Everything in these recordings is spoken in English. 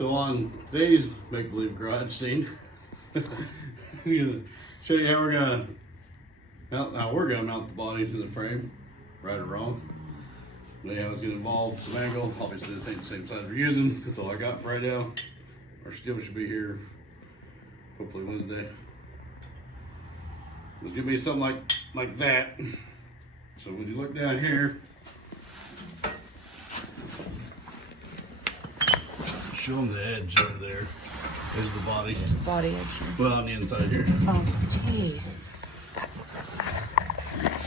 So on today's make-believe garage scene, I'm gonna show you how we're gonna mount the body to the frame, right or wrong. But yeah, it's gonna involve some angle. Obviously this ain't the same size we're using. That's all I got for right now. Our steel should be here hopefully Wednesday. It's gonna be something like that. So when you look down here, show them the edge over there. There's the body. Body edge. Well, on the inside here. Oh, jeez.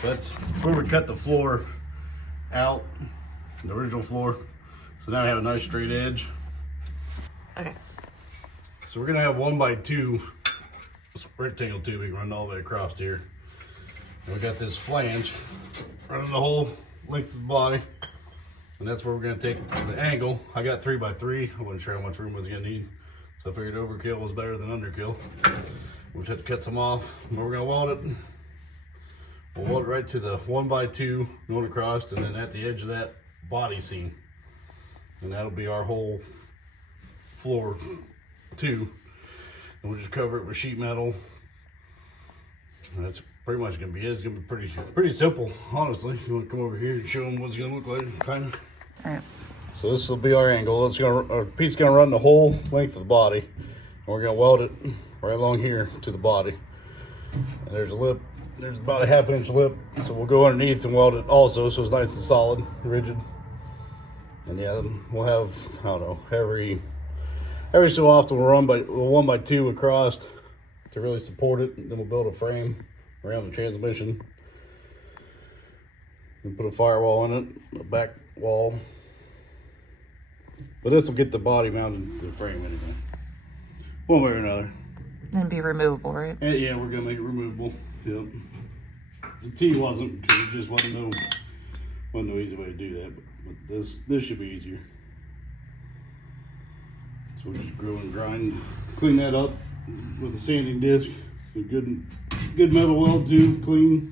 So that's where we cut the floor out, the original floor. So now I have a nice straight edge. Okay. So we're gonna have 1x2 rectangle tubing running all the way across here. And we got this flange running the whole length of the body. And that's where we're gonna take the angle. I got 3x3. I wasn't sure how much room I was gonna need. So I figured overkill was better than underkill. We'll just have to cut some off, but we're gonna weld it. We'll weld it right to the 1x2 going across, and then at the edge of that body seam. And that'll be our whole floor too. And we'll just cover it with sheet metal. And that's pretty much gonna be it. It's gonna be pretty simple, honestly. If you want to come over here and show them what it's gonna look like, kind of. All right. So this will be our angle. Our piece is gonna run the whole length of the body, and we're gonna weld it right along here to the body. And there's a lip. There's about a 1/2 inch lip, so we'll go underneath and weld it also, so it's nice and solid, rigid. And yeah, we'll have, I don't know, every so often we'll run 1x2 across to really support it. And then we'll build a frame around the transmission. And put a firewall in it, a back wall. But this will get the body mounted to the frame anyway, one way or another. And be removable, right? And yeah, we're gonna make it removable. Yep. The T wasn't, because it just wasn't no easy way to do that. But this should be easier. So we'll just grill and grind, clean that up with a sanding disc. So good metal weld too, clean.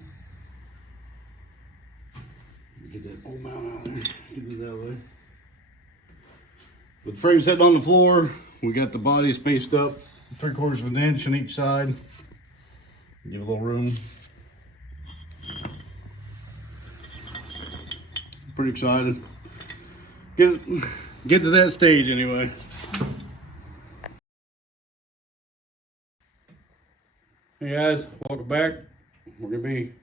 Get that old mount out of there. Get this out of the way. With the frame sitting on the floor, we got the body spaced up 3/4 of an inch on each side. Give a little room. Pretty excited. Get to that stage anyway. Hey guys, welcome back. We're gonna be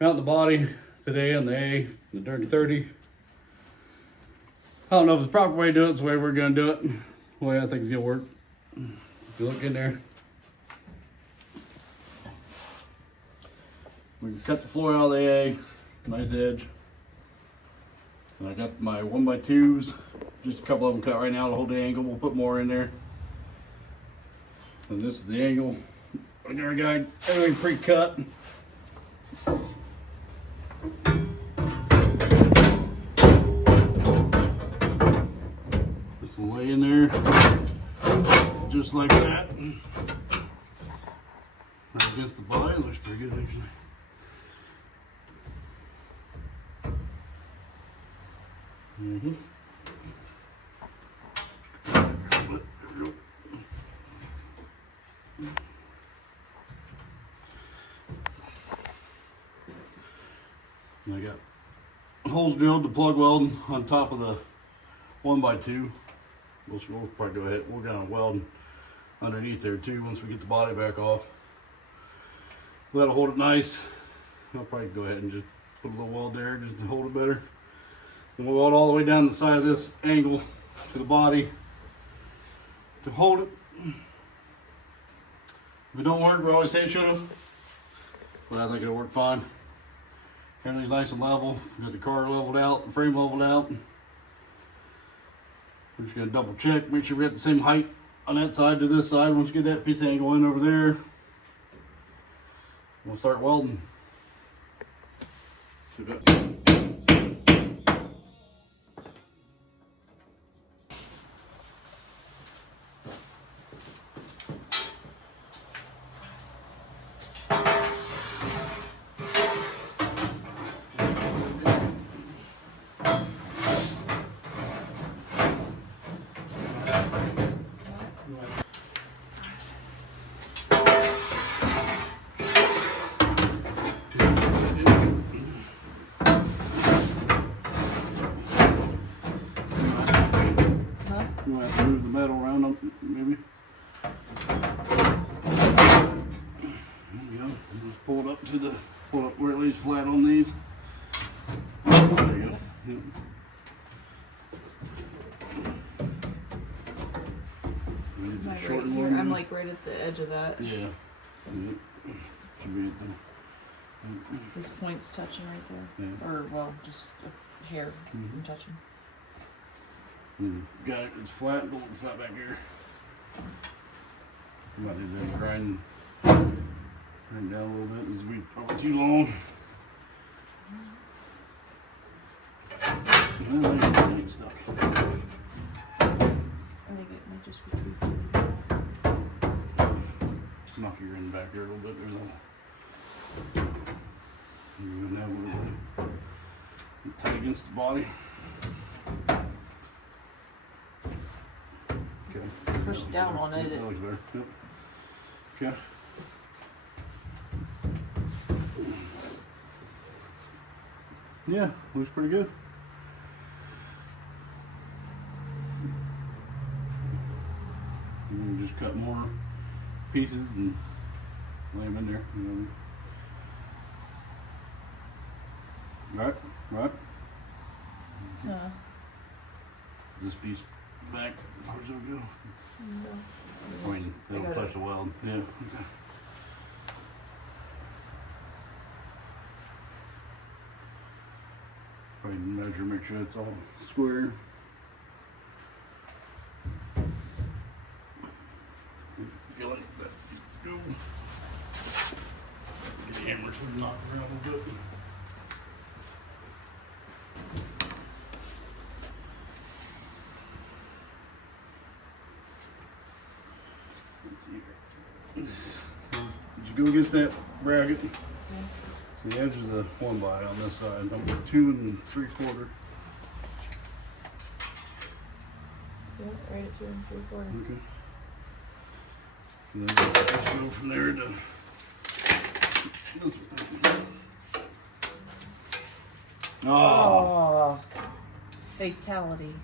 mounting the body today on the A, the Dirty 30. I don't know if it's the proper way to do it. It's the way we're gonna do it. The way I think it's gonna work. If you look in there, we can cut the floor out of the A, nice edge. And I got my 1x2s, just a couple of them cut right now to hold the angle. We'll put more in there. And this is the angle. I already got everything pre-cut. Just lay in there, just like that. Right against the body, looks pretty good actually. And I got holes drilled to plug weld on top of the 1x2. We'll probably go ahead. We're gonna weld underneath there too once we get the body back off. That'll hold it nice. I'll probably go ahead and just put a little weld there just to hold it better. And we'll weld all the way down the side of this angle to the body to hold it. If it don't work, we always say it should have, but I think it'll work fine. Everything's nice and level. We got the car leveled out, the frame leveled out. We're just gonna double check, make sure we got the same height on that side to this side. Once we get that piece of angle in over there, we'll start welding. So You might have to move the metal around them, maybe. There you go. Just pull it up to the, pull up where it lays flat on these. There you go. Yep. Maybe Am I right shorten here? one. I'm like right at the edge of that. Yeah. Yep. Should be at the, This point's touching right there. Yeah. Or, well, just a hair Mhm. touching. got it, it's flat, a little flat back here. Might need to grind down a little bit, this will be probably too long. Well, it ain't stuck. I think it might just be too. Knock your end back here a little bit. You're gonna have a little bit tight against the body. Okay. Push down on it. That looks better. Yep. Okay. Yeah, looks pretty good. You can just cut more pieces and lay them in there. You know. Right, right. Huh. Is this piece back? Where's it go? No. I mean, I it'll got touch it. the weld. Yeah. Okay. Probably measure, make sure it's all square. Feel like that needs to go. Get the hammer so knock around a little bit. Let's see here. Did you go against that bracket? The edge is a 1 by on this side. I'm 2 3/4. Yeah, right at 2 3/4. Okay. And then let's go from there to this one. Oh, Oh, fatality.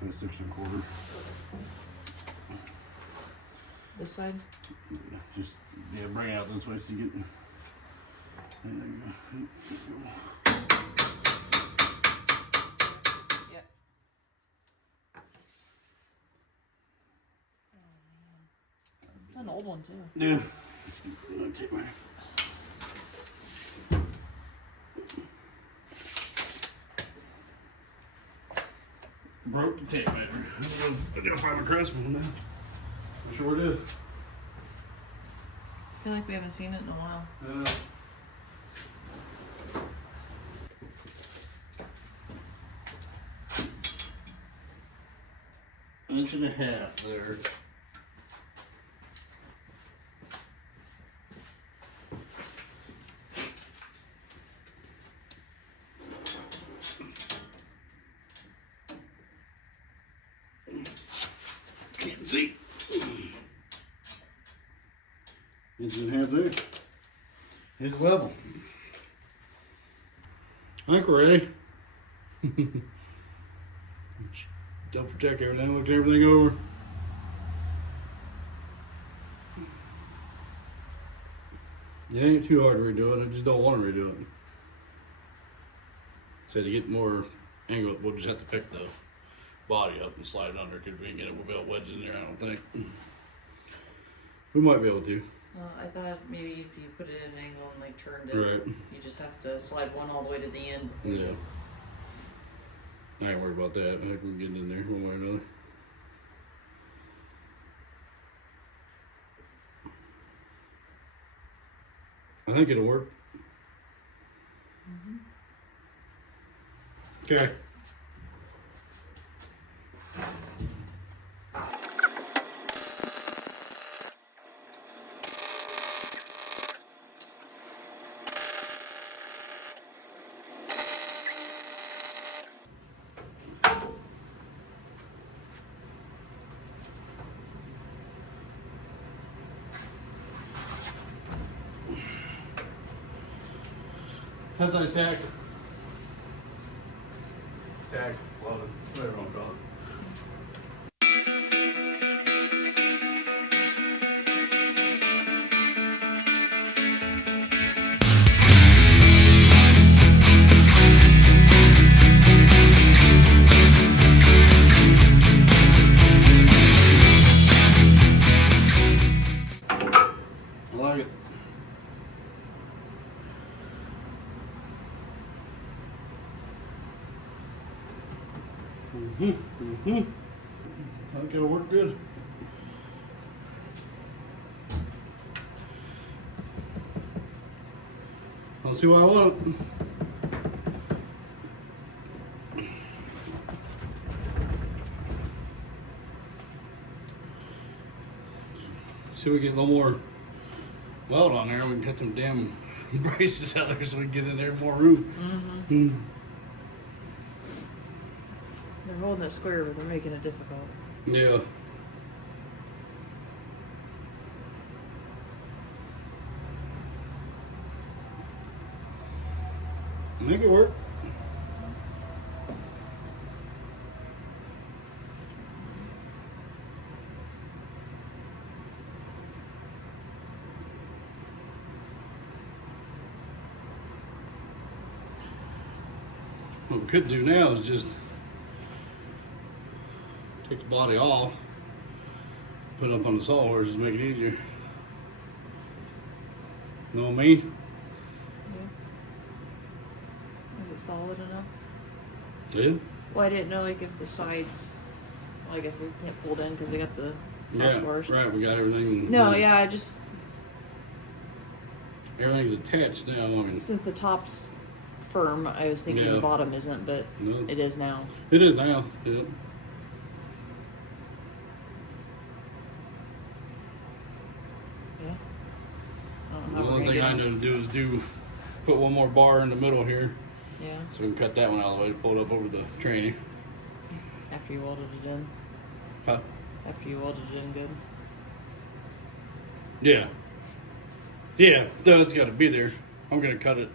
26 1/4. This side? Just bring it out this way so you get. There you go. Yep. It's an old one too. Yeah. Take my. Broke the tape measure. I gotta find my Craftsman now. I'm sure it is. I feel like we haven't seen it in a while. Inch and a half there. Can't see. Inch and a half there. It's level. I think we're ready. Double check everything, look everything over. It ain't too hard to redo it, I just don't want to redo it. So to get more angle, we'll just have to pick the body up and slide it under because we ain't get it without wedges in there, I don't think. We might be able to. Well, I thought maybe if you put it at an angle and like turned it, Right. you just have to slide one all the way to the end. Yeah. I ain't worried about that. I think we're getting in there one way or another. I think it'll work. Okay. How's that stack? Yeah. tack loaded, whatever you want to call it. I like it. I think it'll work good. I'll see what I want. See if we get a little more weld on there. We can cut them damn braces out there so we can get in there more room. Mm-hmm. They're holding it square, but they're making it difficult. Yeah. Make it work. What we could do now is just take the body off, put it up on the sawhorse, just make it easier. Know what I mean? Yeah. Is it solid enough? Yeah. Well, I didn't know like if the sides. Well, I guess they can't pulled in because they got the Yeah, crossbars. right, we got everything. No, yeah, I just Everything's attached now. I mean, since the top's firm, I was thinking Yeah. the bottom isn't, but No. it is now. it is now. Yeah. Yeah. I don't know The how we're only gonna thing get I know to do is put one more bar in the middle here, Yeah. so we can cut that one out of the way, pull it up over the tranny. After you welded it in. Huh? After you welded it in good. Yeah. Yeah, that's got to be there. I'm gonna cut it.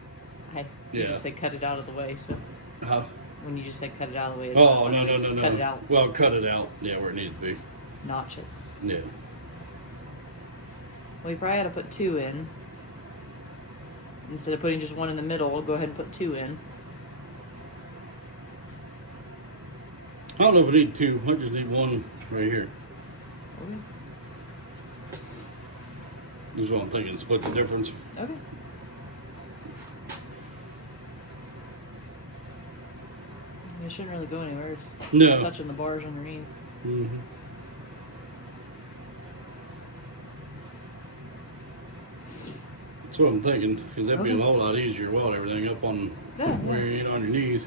You Yeah. just said cut it out of the way, so Huh? when you just said cut it out of the way, it's Oh not no like no no no. cut it out, Well, cut it out. Yeah, where it needs to be. notch it. Yeah. Well, you probably had to put 2 in. Instead of putting just one in the middle, we'll go ahead and put 2 in. I don't know if we need two. I just need one right here. Okay. This is what I'm thinking. Split the difference. Okay. It shouldn't really go anywhere. It's No. touching the bars underneath. Mm-hmm. That's what I'm thinking, because that'd be Okay. a whole lot easier to weld everything up on Yeah, where yeah. you ain't on your knees.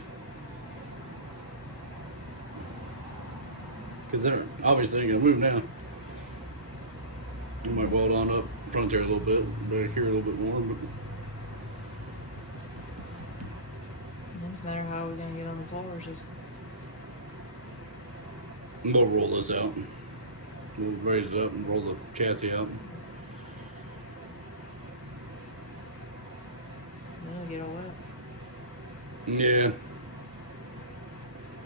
Because they're obviously gonna move now. You might weld on up front there a little bit, back here a little bit more, but It doesn't matter how we're gonna get on the sawhorses. we'll roll this out. We'll raise it up and roll the chassis out. Then it'll get all wet. Yeah.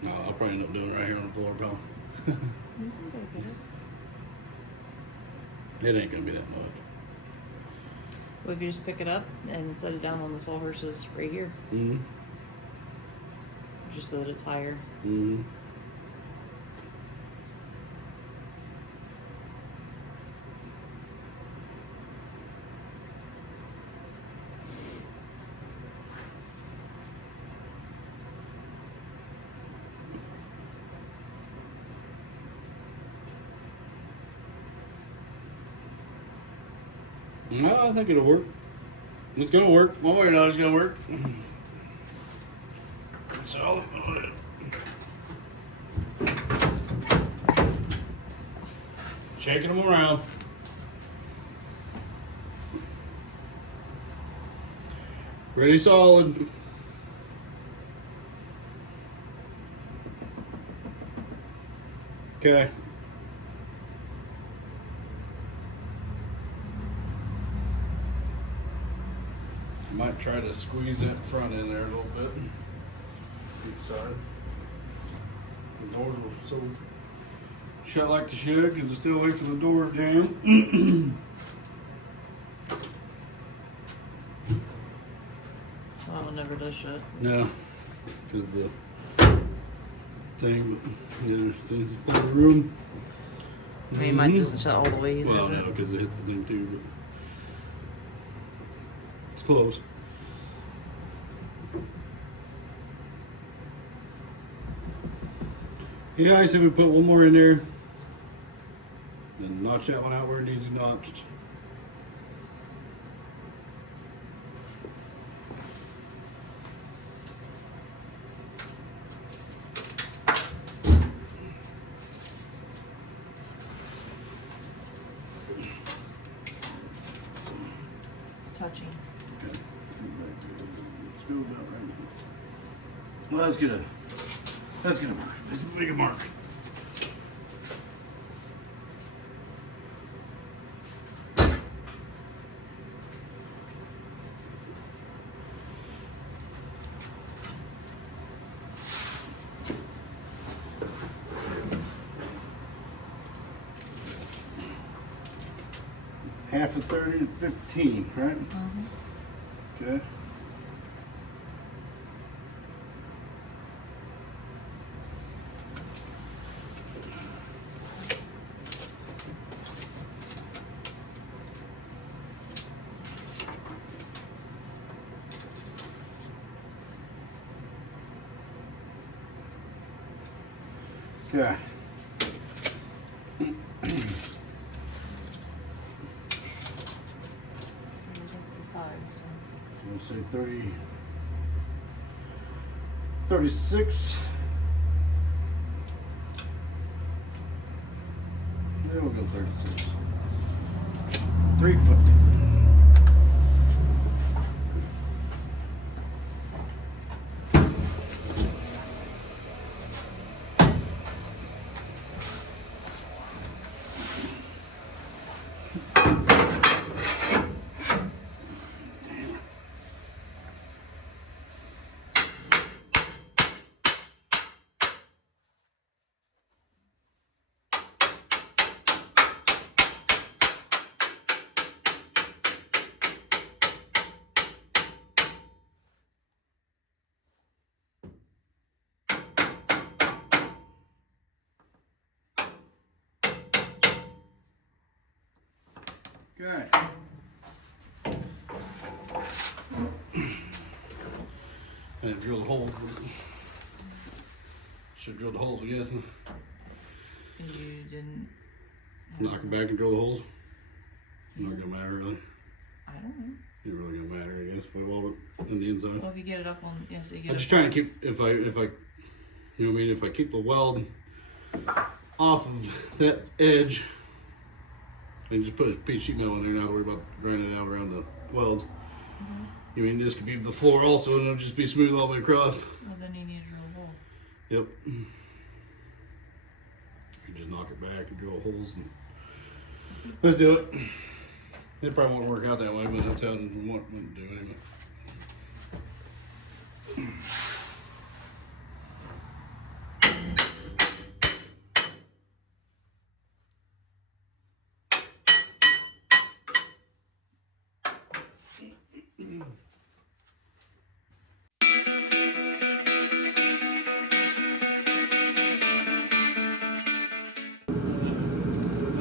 No, I'll probably end up doing it right here on the floor, probably. You can get it. It ain't gonna be that much. Well, if you just pick it up and set it down on the sawhorses right here, Mm-hmm. just so that it's higher. Mm-hmm. No, I think it'll work. It's gonna work. One way or another, it's gonna work. So, shaking them around. Pretty solid. Okay. Might try to squeeze that front in there a little bit. Each side. Doors were so shut like they should because they still wait for the door to jam. That one never does shut. No, because of the thing, but the other thing is pull the room. I mean, mine doesn't shut all the way either. Well, no, because it hits the thing too, but it's close. Yeah, I said we put one more in there, then notch that one out where it needs to be notched. It's touching. Okay. Let's go about right. Well, let's get a mark. Let's make a mark. Half of 30 to 15, right? Okay. Okay. That's the side. So we'll say 30, 36. Yeah, we'll go 36. 3 foot. Okay. And drill the holes. Should drill the holes, I guess. You didn't. Knock it back and drill the holes. Not gonna matter really. I don't know. It really gonna matter, I guess, if I weld it on the inside. Well, if you get it up on, yeah, so you get I'm it just up trying to keep, if I, you know what I mean, if I keep the weld off of that edge, and just put a piece of sheet metal in there, not worry about grinding it out around the welds. You mean this could be the floor also, and it'll just be smooth all the way across. Well, then you need to drill a hole. Yep. You just knock it back and drill holes. And let's do it. It probably won't work out that way, but that's how we want to do it anyway.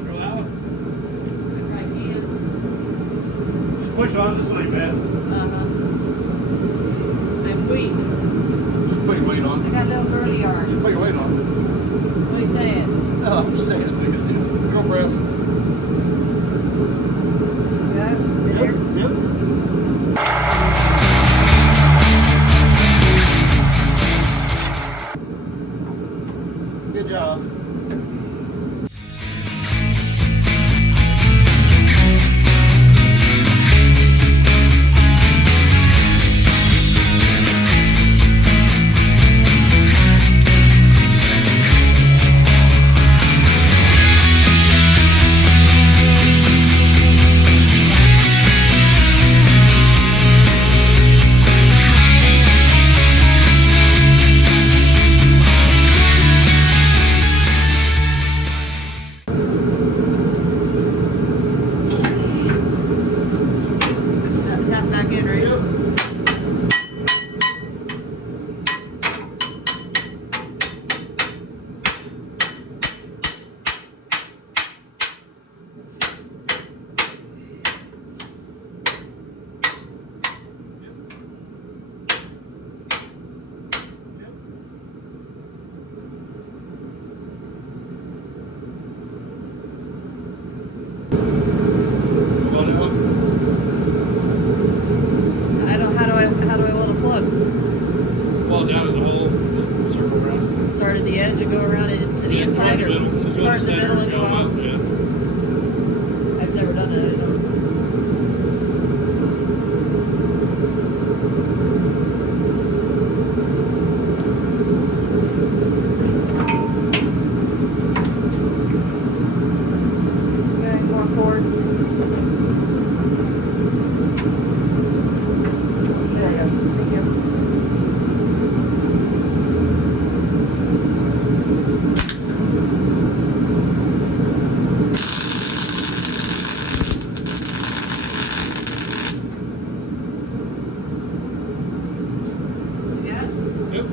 Right hand. Just push on this way, man. I'm weak. Just put your weight on. I got no girly arm. Just put your weight on. What are you saying? No, I'm just saying it's a good deal. Go press. Yep. Good job. around it to the inside or start in the middle and go out? Yeah. I've never done it. I don't. Okay, walk forward. There we go. Thank you. Yeah. Yep.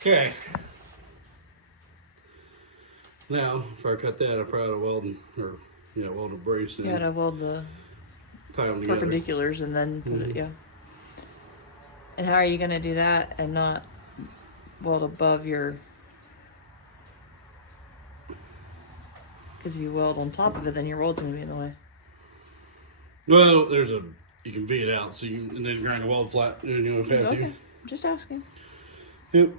Okay. Now, if I cut that, I probably weld weld a brace and You gotta weld the tie them together. perpendiculars and then put it, yeah. And how are you gonna do that and not weld above your? Because if you weld on top of it, then your weld's gonna be in the way. Well, you can V it out, so you can, and then grind the weld flat, if you have to. Okay, just asking. Yep.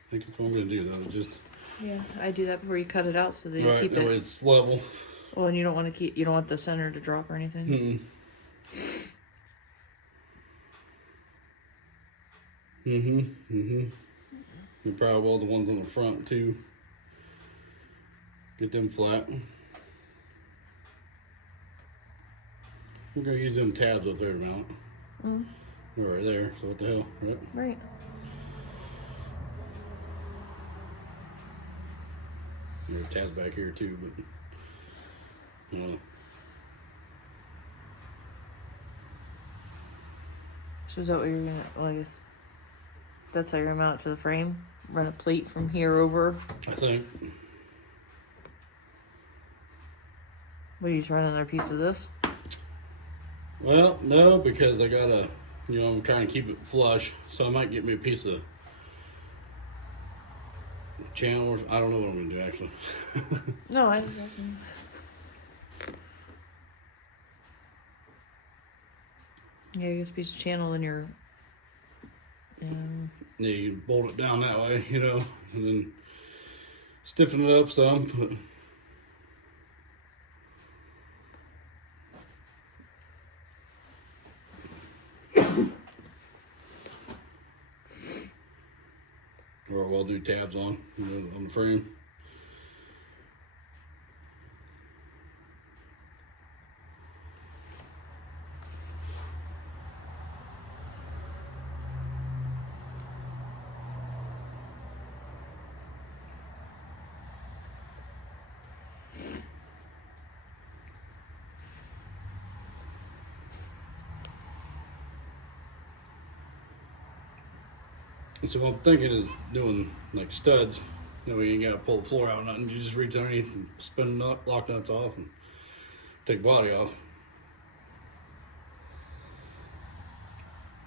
I think that's what I'm gonna do though. Just Yeah, I do that before you cut it out so that you right, keep that way it. it's level. Well, and you don't want to you don't want the center to drop or anything. You probably weld the ones on the front too. Get them flat. We're gonna use them tabs up there to mount. They're right there, so what the hell, right? Right. There's tabs back here too, but So is that what you're gonna? Well, I guess that's how you're gonna mount it to the frame. Run a plate from here over. I think. What, you just run another piece of this? Well, no, because I gotta, I'm trying to keep it flush, so I might get me a piece of channel. Or, I don't know what I'm gonna do actually. No, I didn't. Yeah, I guess piece of channel in your. Yeah, you can bolt it down that way, and then stiffen it up some. Or we'll do tabs on the frame. So what I'm thinking is doing like studs. You ain't gotta pull the floor out or nothing. You just reach underneath and spin the nut, lock nuts off, and take body off.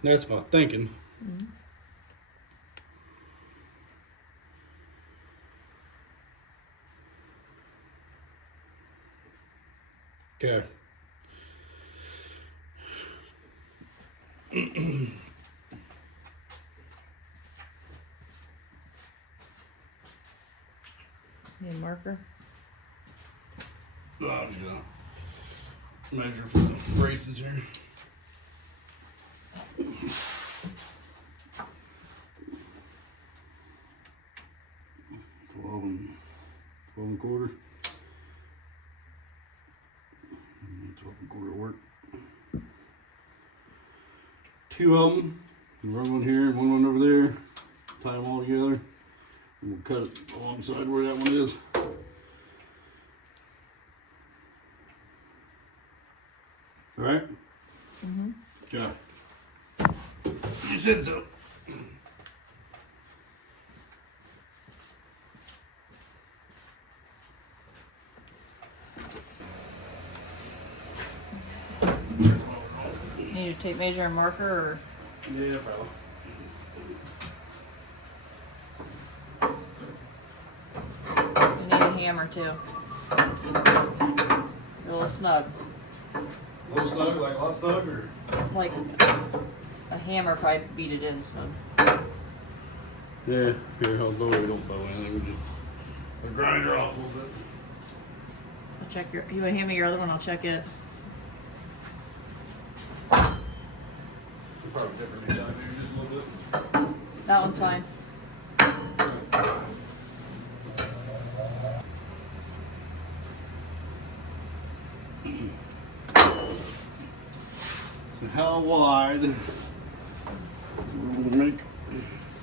That's my thinking. Okay. Need a marker? Oh, measure for the braces here. Twelve and a quarter. 12 and a quarter work. Two of them. Run one here and one over there. Tie them all together. We'll cut it alongside where that one is. All right? Mm-hmm. Okay. You said so. Need a tape measure and marker, or Yeah, probably. you need a hammer too. A little snug. A little snug, like a lot snug, or? Like a hammer probably beat it in snug. Yeah, here, hold on, we don't bow in. Let me just grind her off a little bit. I'll check your. You want to hand me your other one? I'll check it. Probably different design, maybe just a little bit. That one's fine. So how wide we'll make?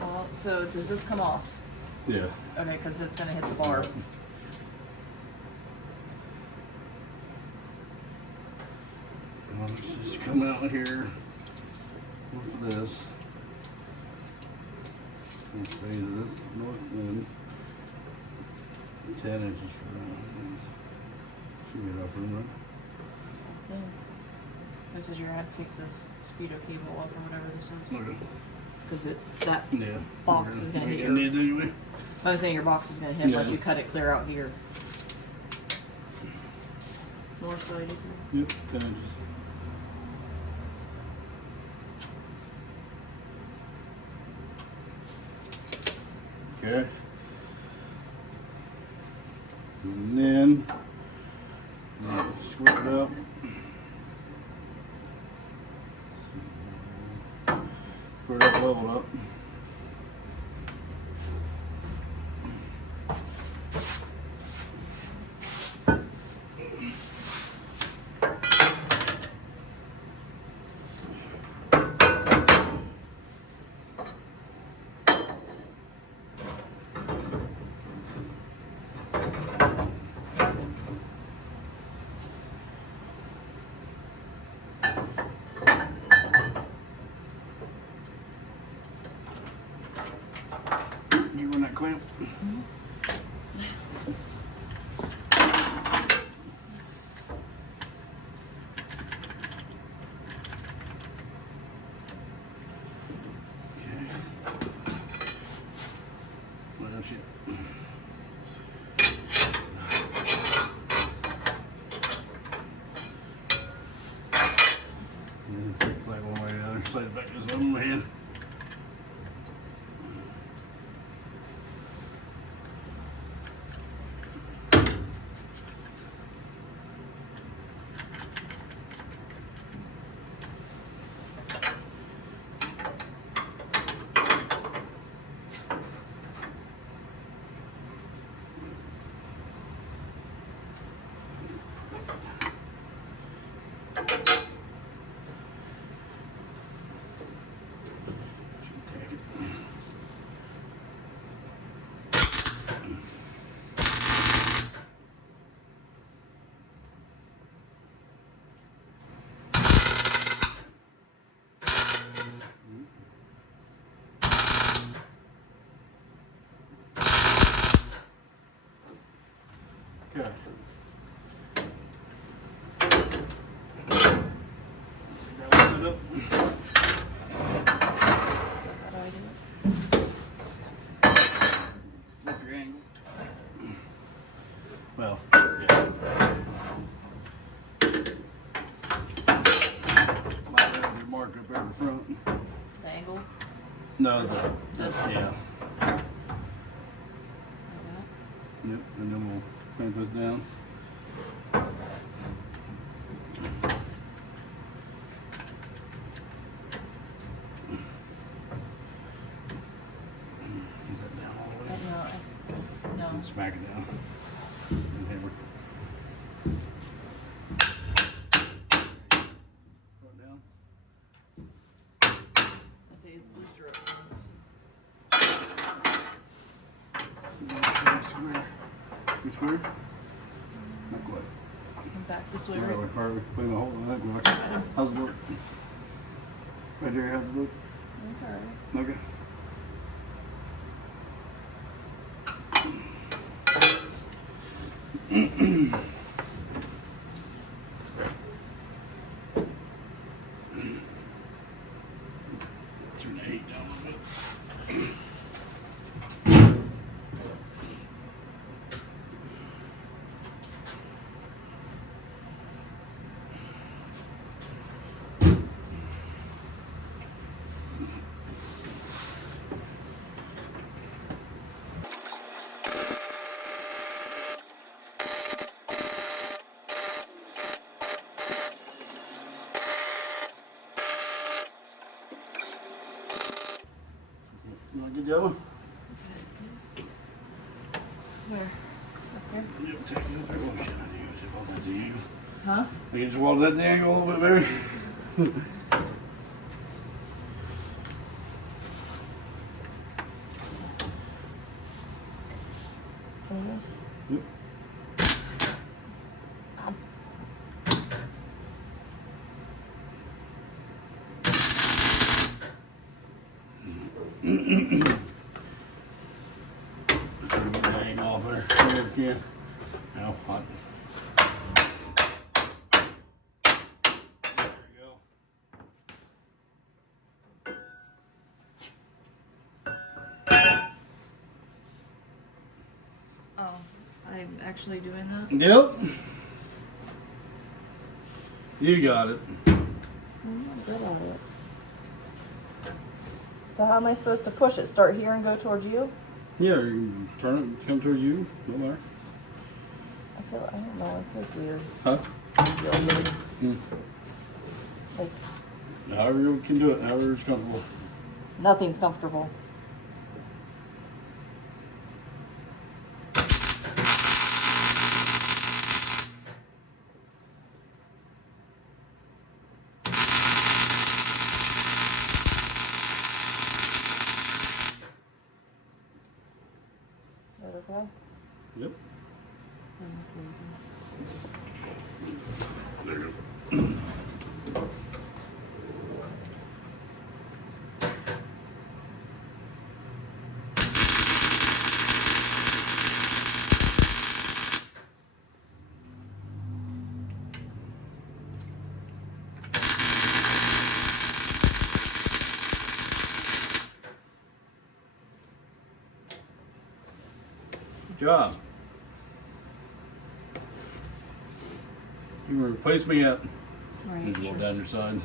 Well, so does this come off? Yeah. Okay, because it's gonna hit the bar. Let's just come out here with this. And say to this north end. 10 inches from now. Should be enough room, right? Yeah. This is you're gonna have to take this speedo cable off or whatever this is, Okay. because that Yeah. box is gonna hit I your. need it anyway. I was saying your box is gonna hit unless Yeah. you cut it clear out here. North side, you said? Yep, 10 inches. Okay. And then square it up. Square it up, level it up. You run that clamp? Okay. Well, shit. It's like one way or the other. Slide it back this way in my hand. Okay. Balance it up. Is that how I do it? Flip your angle. Well, yeah. Might have to mark up every front. The angle? No, that's yeah. Like that? Yep, and then we'll clamp this down. Is that down all the way? No. And smack it down. And hammer. Throw it down. I say it's looser up front. We square? Not quite. I'm back this way, Where right? are we? Where are we? Putting a hole in that door. How's it look? Right there, how's it look? Okay. Okay. Turn the heat down a little bit. You want to get the other one? Where? Up there? Yep, take it up there. Oh shit, I think I should hold that the angle. Huh? You just hold that the angle a little bit, Mary. Yep. Hang off there. Whatever you can. Now, hot. There you go. Oh, I'm actually doing that? Yep. You got it. I'm not good at it. So how am I supposed to push it? Start here and go towards you? Yeah, or you can turn it, come toward you. No matter. I don't know, it feels weird. Huh? It feels weird. Hmm. Like, However you can do it, however it's comfortable. nothing's comfortable. Is that okay? Yep. Good job. You can replace me at Right, you walk sure. down your side.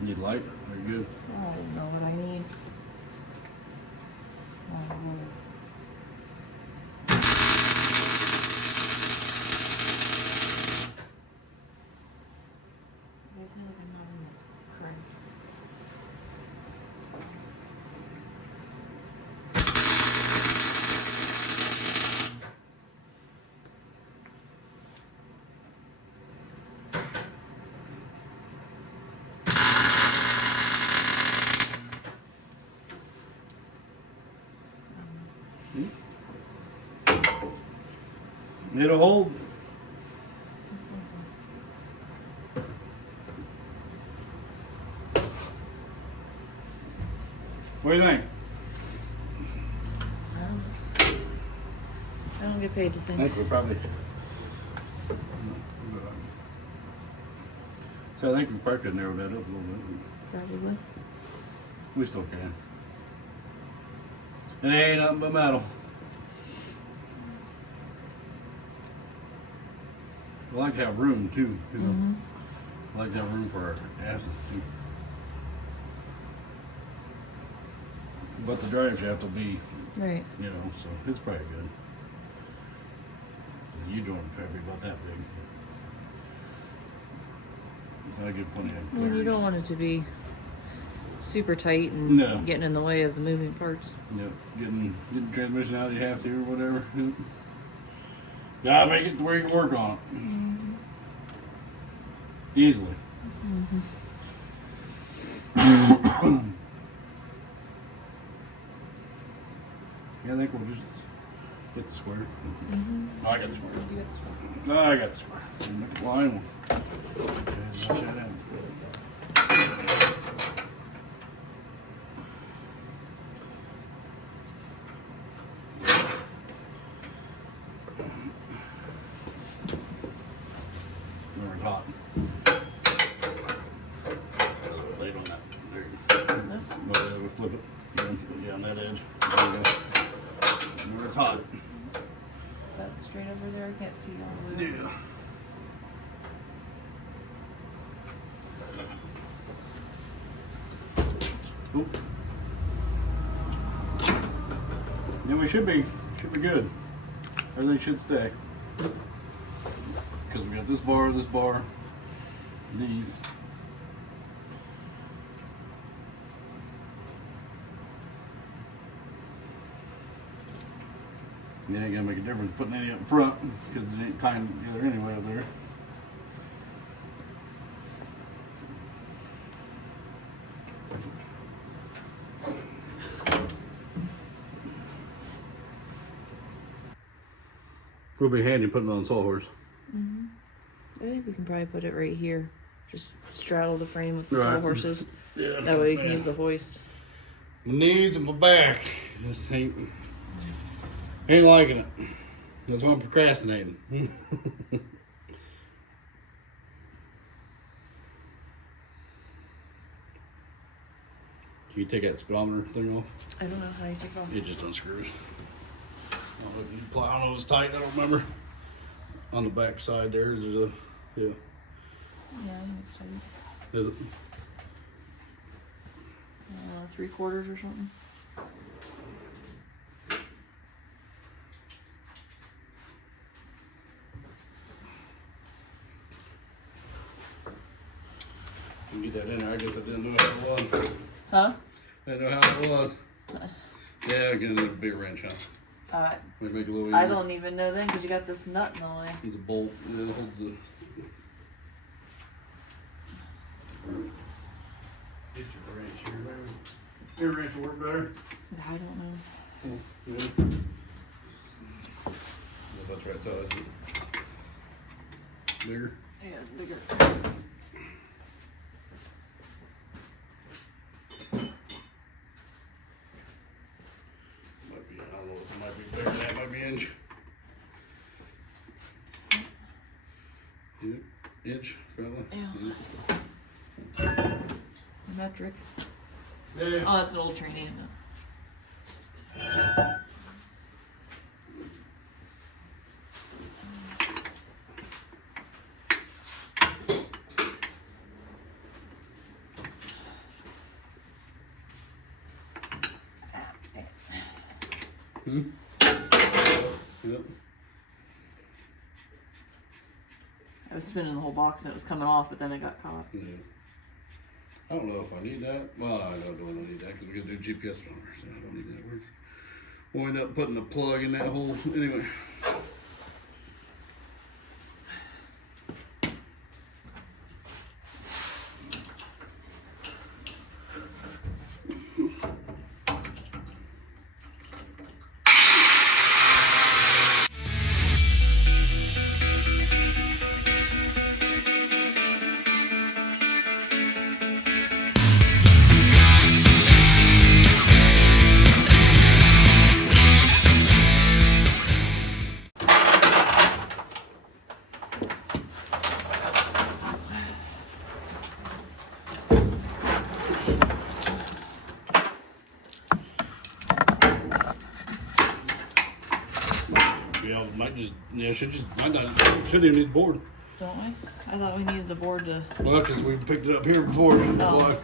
Need light? Are you good? I don't know what I need. I feel like I'm not in the correct. It'll hold. What do you think? I don't get paid to I think. think we're probably. So I think we probably could narrow that up a little bit. Probably. We still can. And it ain't nothing but metal. I like to have room too, you know. Mm-hmm. I like to have room for our asses too. But the drive shaft will be, Right. you know, so it's probably good. You don't probably about that big. So I get plenty of I mean, you clearance. don't want it to be super tight and No. getting in the way of the moving parts. Yep, getting transmission out you have to or whatever. Yep. Gotta make it to where you can work on it. Easily. Yeah, I think we'll just get the square. Oh, I got the square. No, I got the square. Make a line. Okay, watch that out. Where it's hot. Lay it on that. There you go. This? Well, we flip it. Yeah, on that edge. There you go. Where it's hot. Is that straight over there? I can't see all the way. Yeah. Oop. Then we should be good. Everything should stay. Because we got this bar, these. And it ain't gonna make a difference putting any up in front because it ain't tying together anyway up there. Will be handy putting it on the sawhorse. I think we can probably put it right here. Just straddle the frame with the Right. horses. Yeah. That way you can use the hoist. My knees and my back just ain't liking it. That's why I'm procrastinating. Can you take that speedometer thing off? I don't know how you take it off. It just unscrews. You plow those tight, I don't remember. On the back side there's a, yeah, Yeah, I think it's tight. is it? 3/4 or something. You can get that in there, I guess I didn't know how it was. Huh? I didn't know how it was. Yeah, again, it's a big wrench, huh? Maybe make it a little easier. I don't even know then because you got this nut in the way. It's a bolt. Yeah, it holds the. Get your wrench here, maybe. Your wrench will work better. I don't know. Yeah. That's right size. Bigger. Yeah, bigger. Might be, I don't know, it might be bigger than that, might be inch. Yeah, inch, probably. Yeah. Metric. Yeah. Oh, that's an old train, isn't it? Yep. I was spinning the whole box and it was coming off, but then it got caught. Yeah. I don't know if I need that. Well, I don't need that because we're gonna do GPS on her, so I don't need that. We'll end up putting a plug in that hole anyway. Yeah, might just, yeah, might not, shouldn't even need the board. Don't we? I thought we needed the board to. Well, because we picked it up here before. That's why.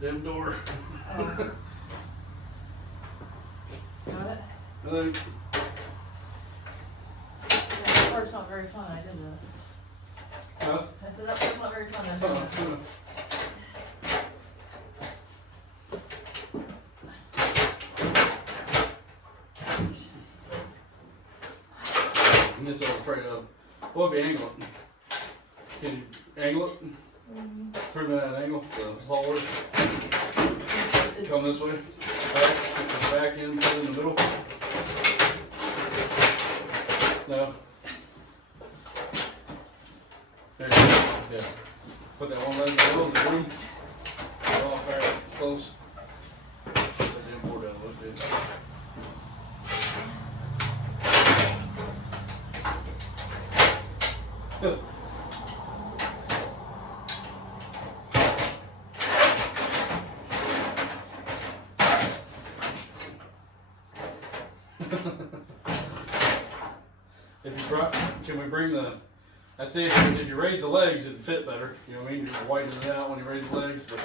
Damn door. Oh. Got it? I think. Yeah, that part's not very fun, I did that. Huh? I said that part's not very fun, I did that. And that's all I'm afraid of. What if you angle it? Can you angle it? Turn it at an angle, the saw work. Come this way. Back in, put it in the middle. No. There you go. Yeah. Put that one leg in the middle of the room. Oh, alright, close. Put the import out a little bit. If you brought, can we bring the? I say if you raise the legs, it'd fit better. You know what I mean? You can widen it out when you raise the legs, but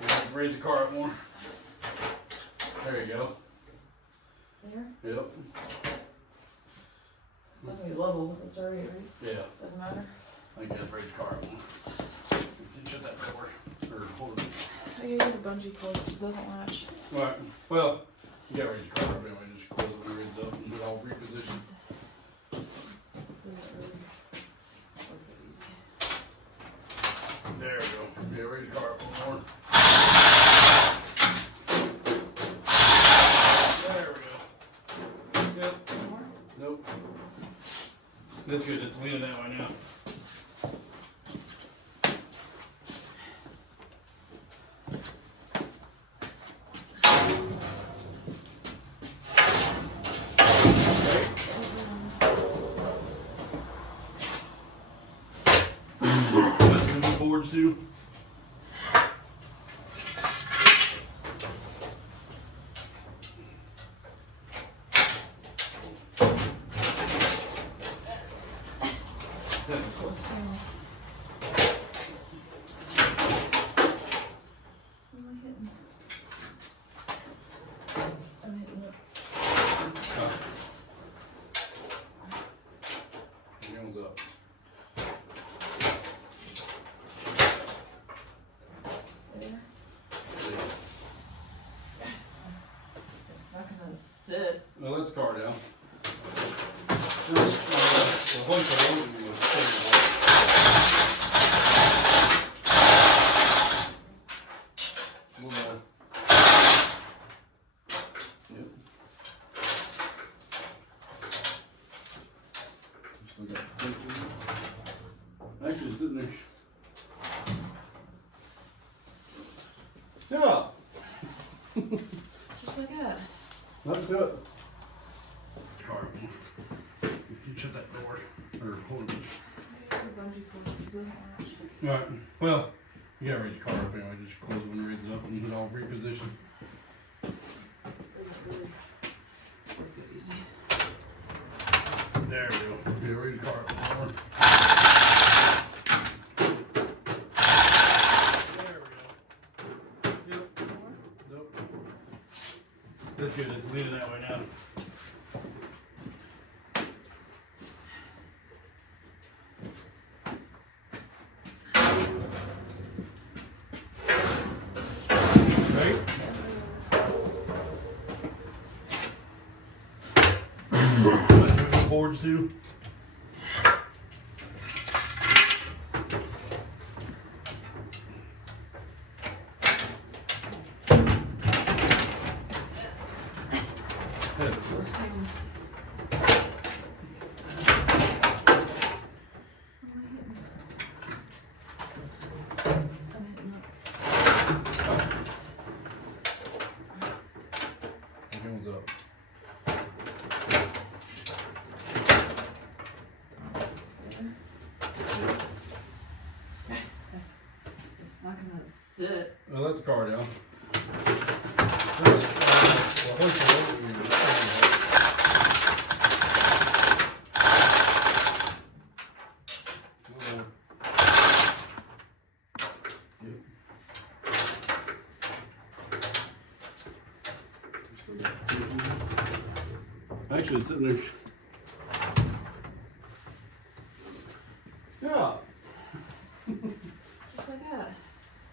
you have to raise the car up more. There you go. There? Yep. It's not gonna be level, it's already, right? Yeah. Doesn't matter. I think you have to raise the car up more. You can shut that door or hold it. I gotta get a bungee cord because it doesn't latch. All right. Well, you gotta raise the car up anyway. Just close it when it raises up and it all reposition. There we go. Yeah, raise the car up a little more. There we go. Yep. More? Nope. That's good. It's leaning that way now. Boards too. I'm hitting it. That one's up. There. It's not gonna sit. Well, let the car down. First, the hoist I opened was terrible. A little more. Yep. Still got the tape in it. Actually, it's in there. Yeah. Just like that. Let's do it. Car. You can shut that door or hold it. I gotta get a bungee cord because it doesn't latch. Alright, well, you gotta raise the car up anyway, just close it when it raises up and it all reposition. Worth it easy. There we go. Yeah, raise the car up more. There we go. Yep. Nope. That's good, it's leaning that way now. Right? Boards too. That one's up. It's not gonna sit. Well, let the car down. Actually, it's in there. Yeah, Just like that.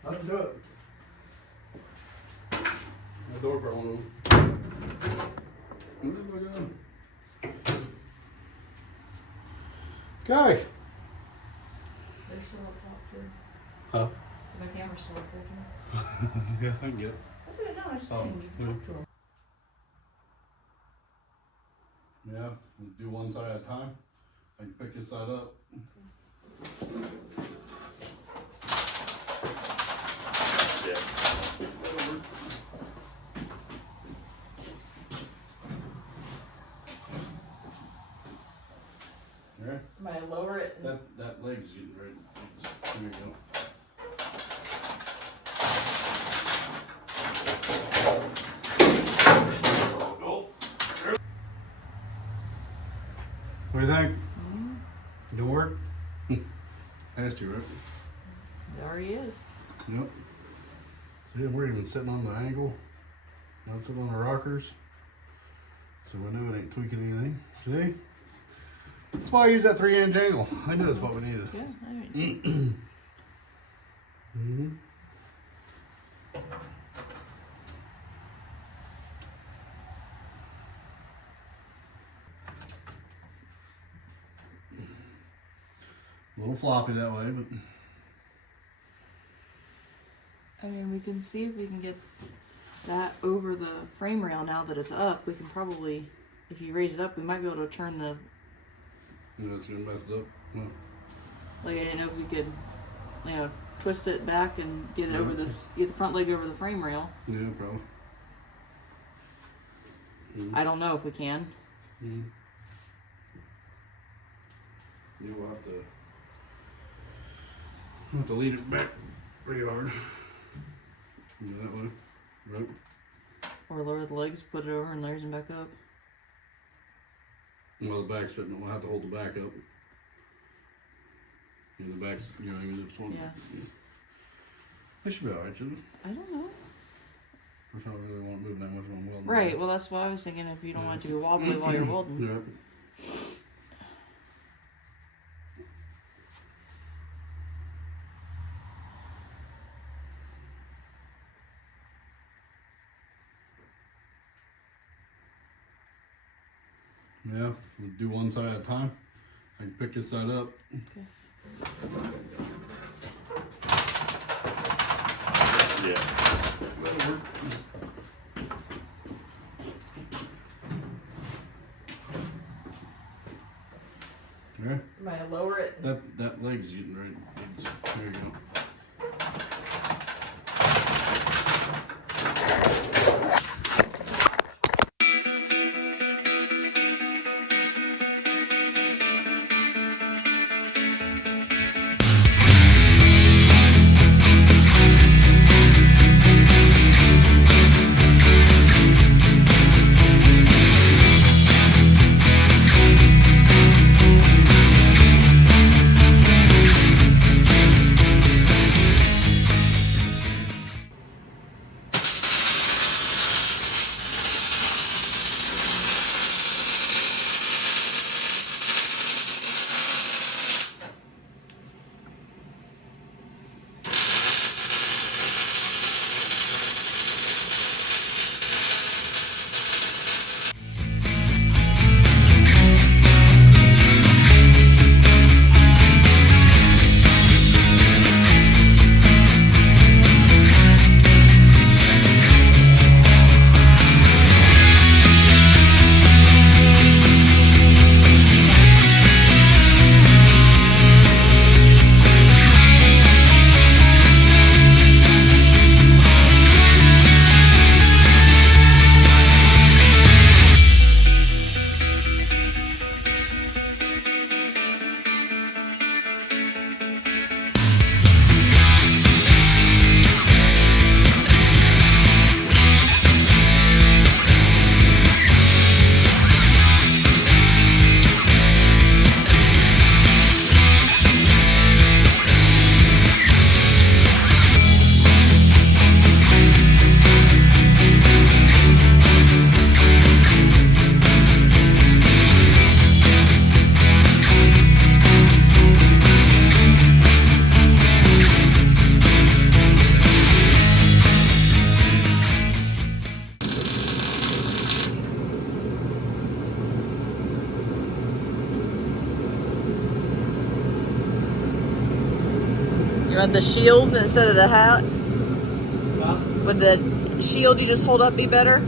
let's do it. My door burn on. Okay. They're still up top too. Huh? So my camera's still up there too. Yeah, I can get it. That's a good time. I just Oh, think you yeah. can talk to 'em. Yeah, we'll do one side at a time. I can pick this side up. Yeah. Might I lower it? That leg's getting ready. There you go. What do you think? Don't work? Has to, right? It already is. Yep. See, we're even sitting on the angle, not sitting on the rockers. So we know it ain't tweaking anything. See? That's why I use that 3-inch angle. I knew that's what we needed. Yeah, alright. Mm-hmm. A little floppy that way, but I mean, we can see if we can get that over the frame rail now that it's up. We can probably, if you raise it up, we might be able to turn the, you know, it's gonna mess it up. Well, like, I didn't know if we could, you know, twist it back and get it Yeah. over this, get the front leg over the frame rail. yeah, probably. I don't know if we can. Mm-hmm. Yeah, we'll have to lead it back pretty hard. Yeah, that way. Right. Or lower the legs, put it over and raise them back up. Well, the back's sitting, we'll have to hold the back up. And the back's, you know, even if it's one. Yeah. It should be alright, shouldn't it? I don't know. Of course, I don't really want to move that much when I'm welding. Right, well that's why I was thinking if you don't want it to be wobbly while you're welding. Yeah. Yeah, we'll do one side at a time. I can pick this side up. Okay. Yeah. That'll work. Yeah, Might I lower it? that leg's getting ready. There you go. the shield instead of the hat? Huh? Would the shield you just hold up be better?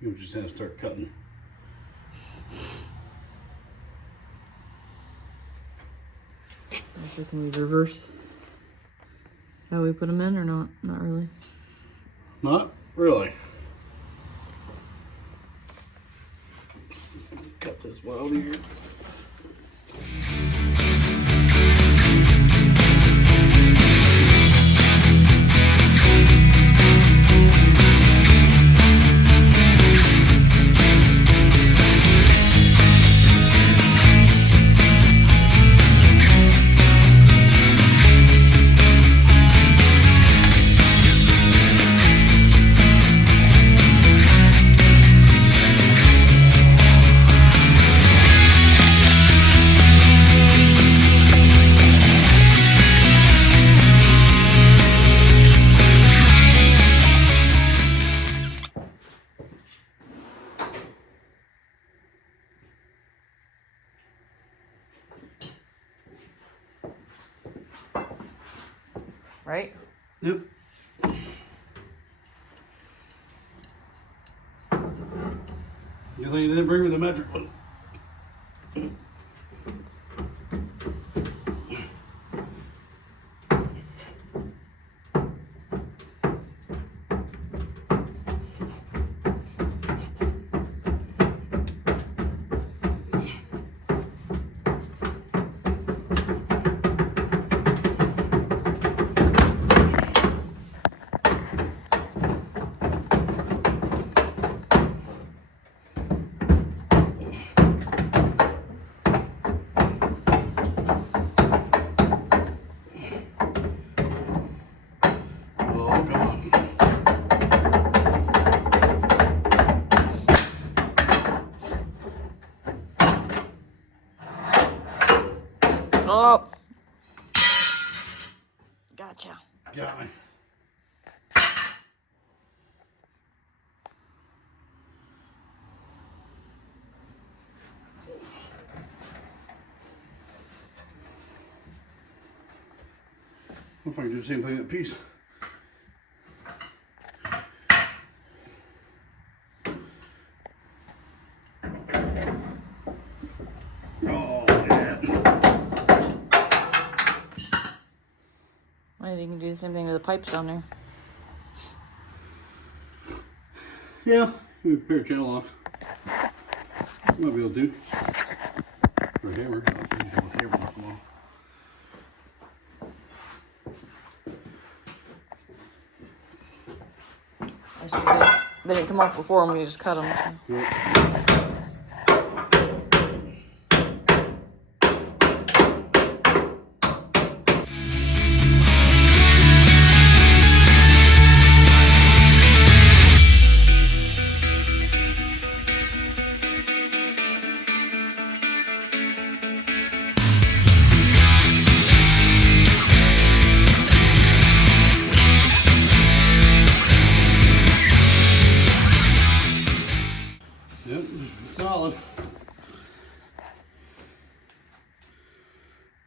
You just have to start cutting. So can we reverse how we put them in or not? Not really. Not really. Cut this weld here. Right? Yep. You think you didn't bring me the metric one? Oh, come on. Oh! Gotcha. Got me. I if I can do the same thing at piece. Oh, yeah. Maybe you can do the same thing to the pipes down there. Yeah, we pair channel off. Might be able to. Or hammer. Hammer knock them off. They didn't come off before and we just cut them. So. Yep. Yep, solid.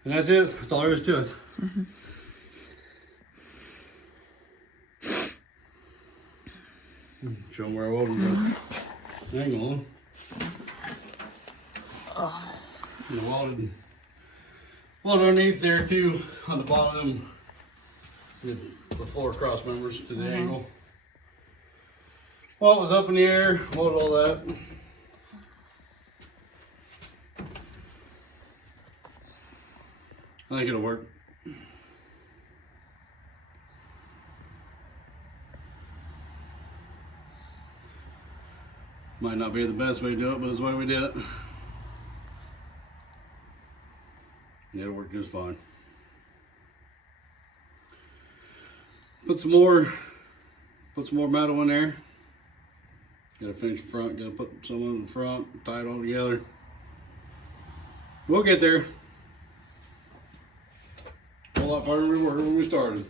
And that's it. That's all there is to it. Mm-hmm. Show them where I welded the angle. And the welded underneath there too, on the bottom, the floor cross members to the angle. Well, it was up in the air, welded all that. I think it'll work. Might not be the best way to do it, but it's the way we did it. It'll work just fine. Put some more metal in there. Gotta finish the front, gotta put some in the front, tie it all together. We'll get there. A whole lot farther than we were when we started.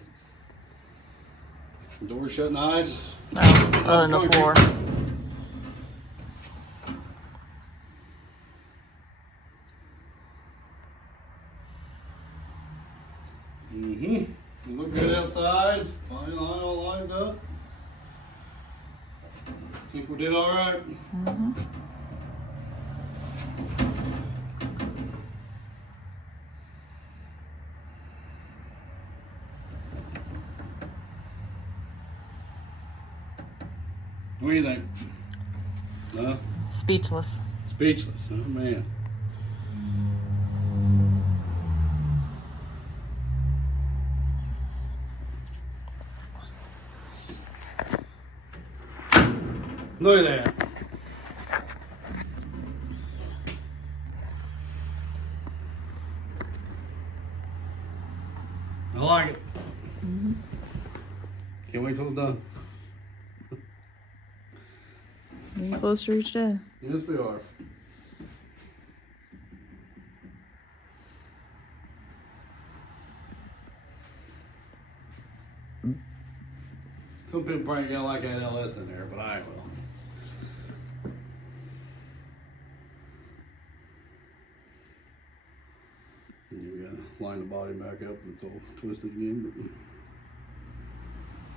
The door shut nice. Oh, on the floor. Mm-hmm. Look good outside. Line all lines up. Think we did all right. Mm-hmm. What do you think? Speechless. Speechless. Oh man. Look at that. I like it. Mm-hmm. Can't wait till it's done. Getting closer each day. Yes, we are. Some people probably gonna like that LS in there, but I will. You gotta line the body back up. It's all twisted again,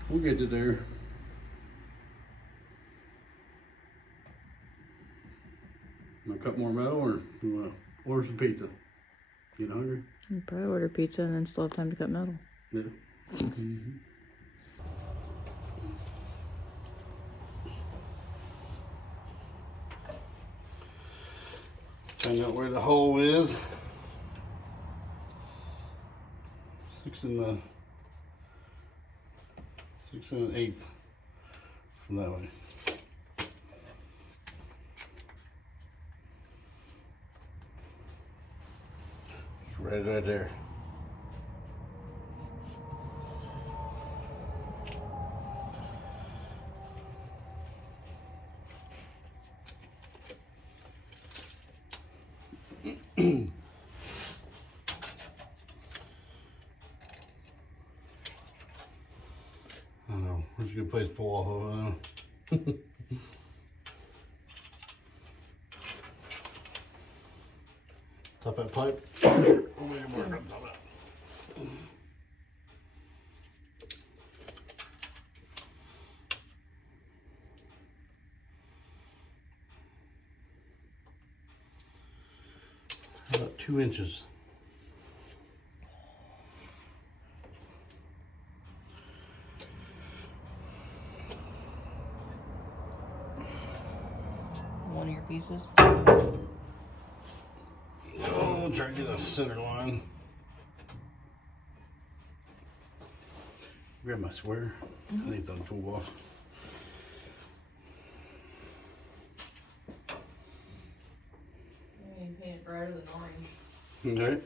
but we'll get to there. Want to cut more metal, or do you want to order some pizza? Get hungry? You probably order pizza and then still have time to cut metal. Yeah. Mm-hmm. Find out where the hole is. 6 1/8 from that way. Right there. I don't know. Where's a good place to pull off of? Top that pipe. About 2 inches. One of your pieces. Oh, we'll try to get a center line. Grab my square. I think it's on the toolbox. You paint it brighter than orange. Okay.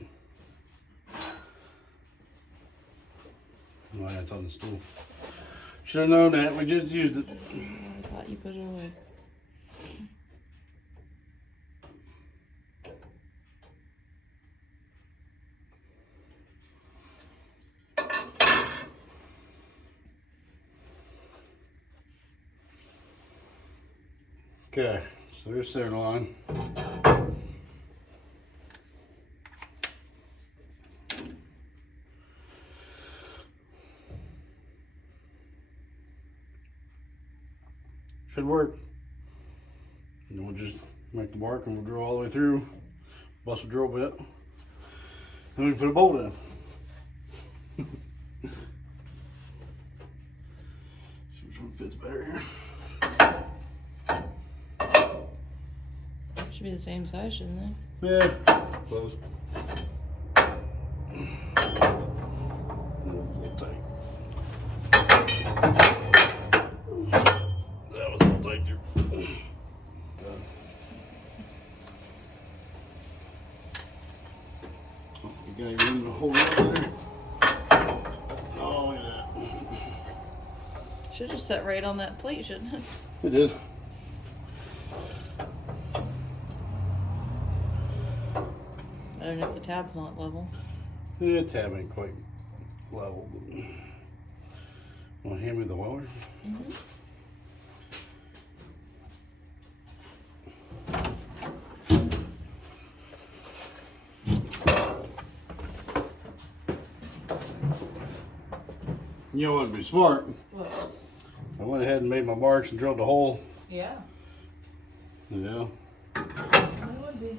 Oh, that's on the stool. Should have known that. We just used it. I thought you put it away. Okay, so there's center line. Should work. And then we'll just make the mark and we'll drill all the way through, bust a drill bit, then we can put a bolt in. See which one fits better here. Should be the same size, shouldn't they? Yeah, close. A little tight. That was a little tight there. Should just set right on that plate, shouldn't it? It is. I don't know if the tab's not level. Yeah, tab ain't quite level. Want to hand me the welder? Mm-hmm. You know what would be smart? What? I went ahead and made my marks and drilled a hole. Yeah. Yeah. It would be.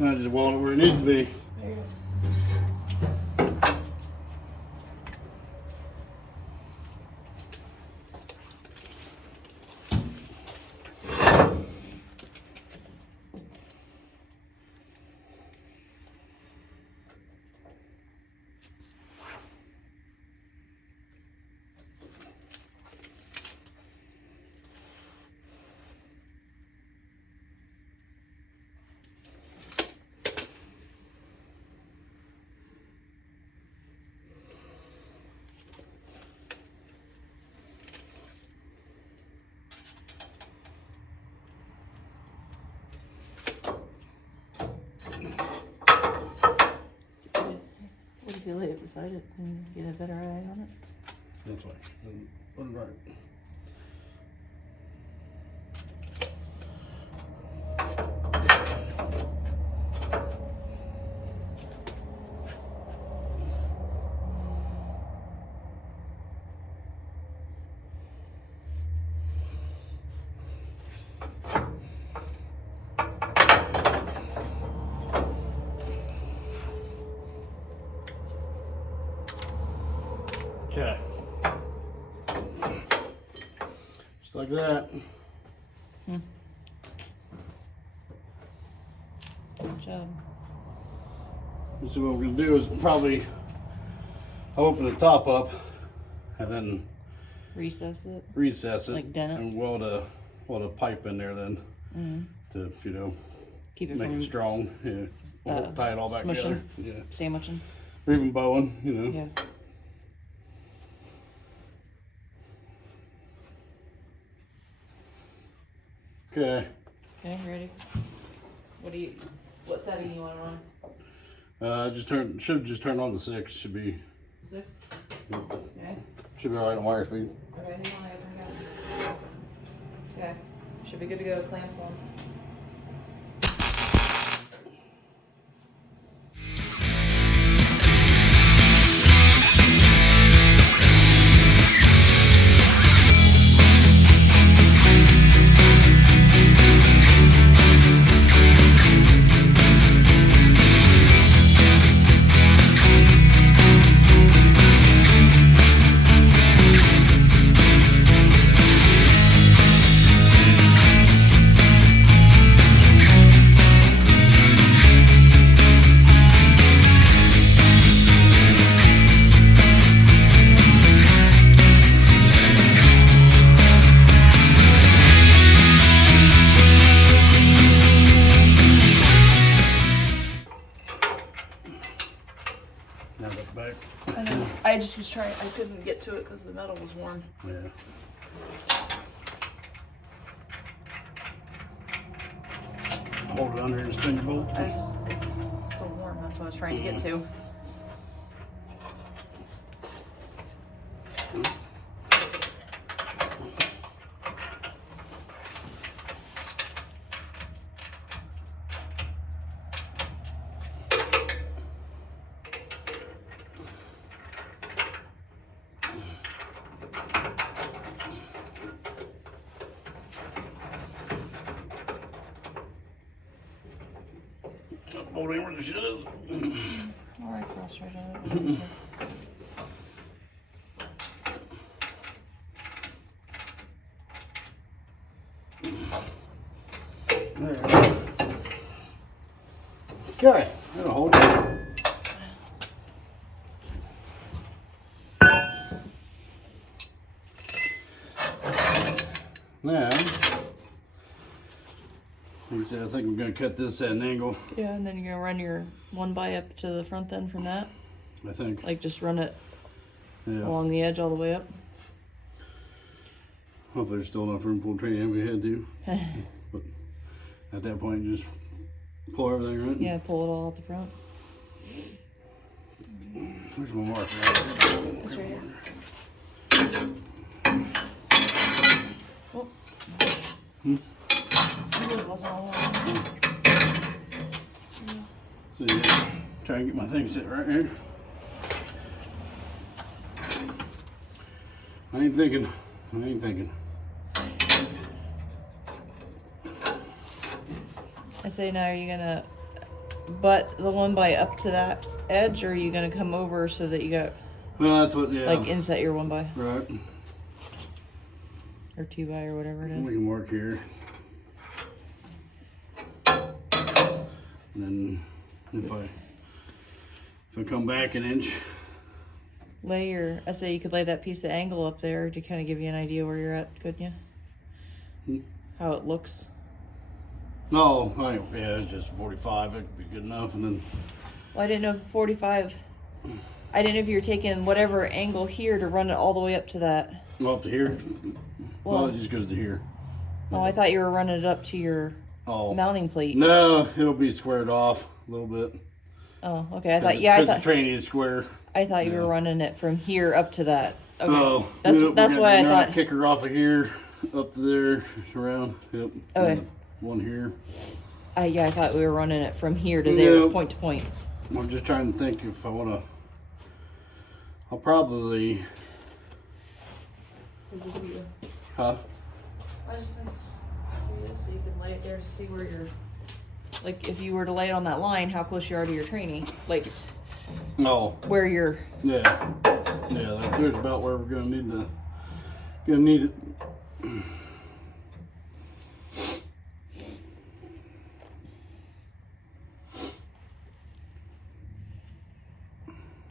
I just weld it where it needs to be. There you go. What if you lay it beside it and get a better eye on it? That's why. Wasn't right. Okay. Just like that. Good job. So what we're gonna do is probably I'll open the top up and then Recess it. recess it Like dent it? and weld a pipe in there then to Keep it make from it strong. Yeah. Tie it all back together. smushing. Yeah. Sandwiching. Or even bowing, Yeah. Okay. Okay, ready? What setting you want to run? Should just turn on the 6. Should be 6? Okay. Should be alright on wire speed. Okay, hang on, I got it. Okay. Should be good to go. Clamps on. Now look back. I know. I just was trying. I couldn't get to it because the metal was worn. Yeah. Hold it under and spin your bolt. It's still warm. That's what I was trying to get to. Hold it where the shit is. All right, cross right on it. There. Okay, that'll hold it. Now, like I said, I think I'm gonna cut this at an angle. Yeah, and then you're gonna run your 1x up to the front then from that. I think. Like just run it Yeah. along the edge all the way up. Hopefully there's still enough room to pull the train if we had to. But at that point, just pull everything right. Yeah, pull it all out the front. Where's my marker? That's right here. Oh. It wasn't all on. So yeah, try and get my thing set right here. I ain't thinking. I say now, are you gonna butt the one by up to that edge, or are you gonna come over so that you got Well, that's what, yeah. like inset your one by Right. or two by or whatever it We is? can work here. And then if I come back an inch, Lay your. I say you could lay that piece of angle up there to kind of give you an idea where you're at, couldn't you? How it looks. no, yeah, it's just 45. It'd be good enough. And then Well, I didn't know 45. I didn't know if you were taking whatever angle here to run it all the way up to that. go up to here. Well, Well, it just goes to here. oh, I thought you were running it up to your Oh, mounting plate. no, it'll be squared off a little bit. Oh, okay. I thought. Yeah, I Because the thought. train is square. I thought you were running it from here up to that. Okay. Oh, That's yep, that's we're why I gonna thought. kick her off of here up to there, around. Yep. Okay. And one here. Yeah, I thought we were running it from here to there, Nope. point to point. I'm just trying to think if I want to. I'll probably. Huh? I just so you can lay it there to see where you're. Like if you were to lay it on that line, how close you are to your training, like No. where you're. Yeah. Yeah. There's about where we're gonna need it.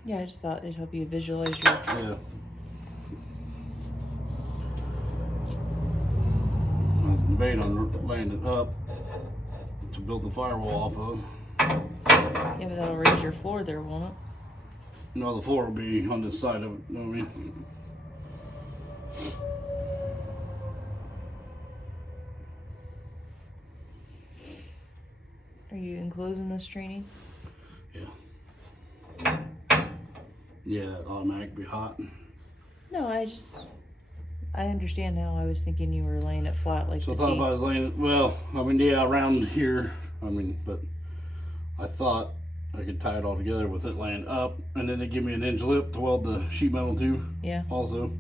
Yeah, I just thought it'd help you visualize your. Yeah. I was debating on laying it up to build the firewall off of. Yeah, but that'll raise your floor there, won't it? No, the floor will be on this side of it. You know what I mean? Are you enclosing this training? Yeah. Yeah, that automatic be hot. No, I understand now. I was thinking you were laying it flat like So I the thought T. if I was laying it, well, I mean, yeah, around here. I mean, but I thought I could tie it all together with it laying up, and then they give me an inch lip to weld the sheet metal to. Yeah. Also,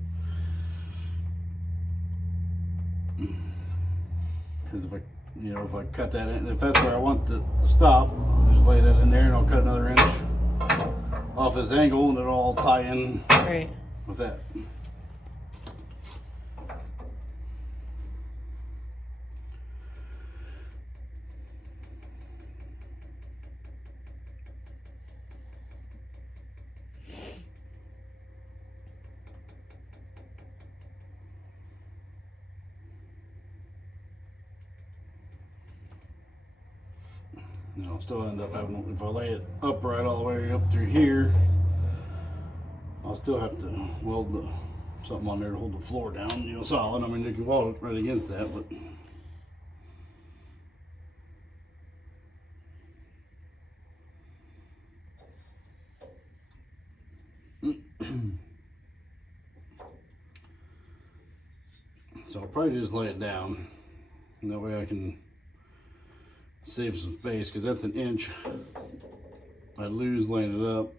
because if I cut that in, if that's where I want to stop, I'll just lay that in there, and I'll cut another inch off this angle, and it'll all tie in Right. with that. And I'll still end up having, if I lay it upright all the way up through here, I'll still have to weld something on there to hold the floor down, solid. I mean, you can weld it right against that, but. So I'll probably just lay it down, and that way I can save some space, because that's an inch I lose laying it up.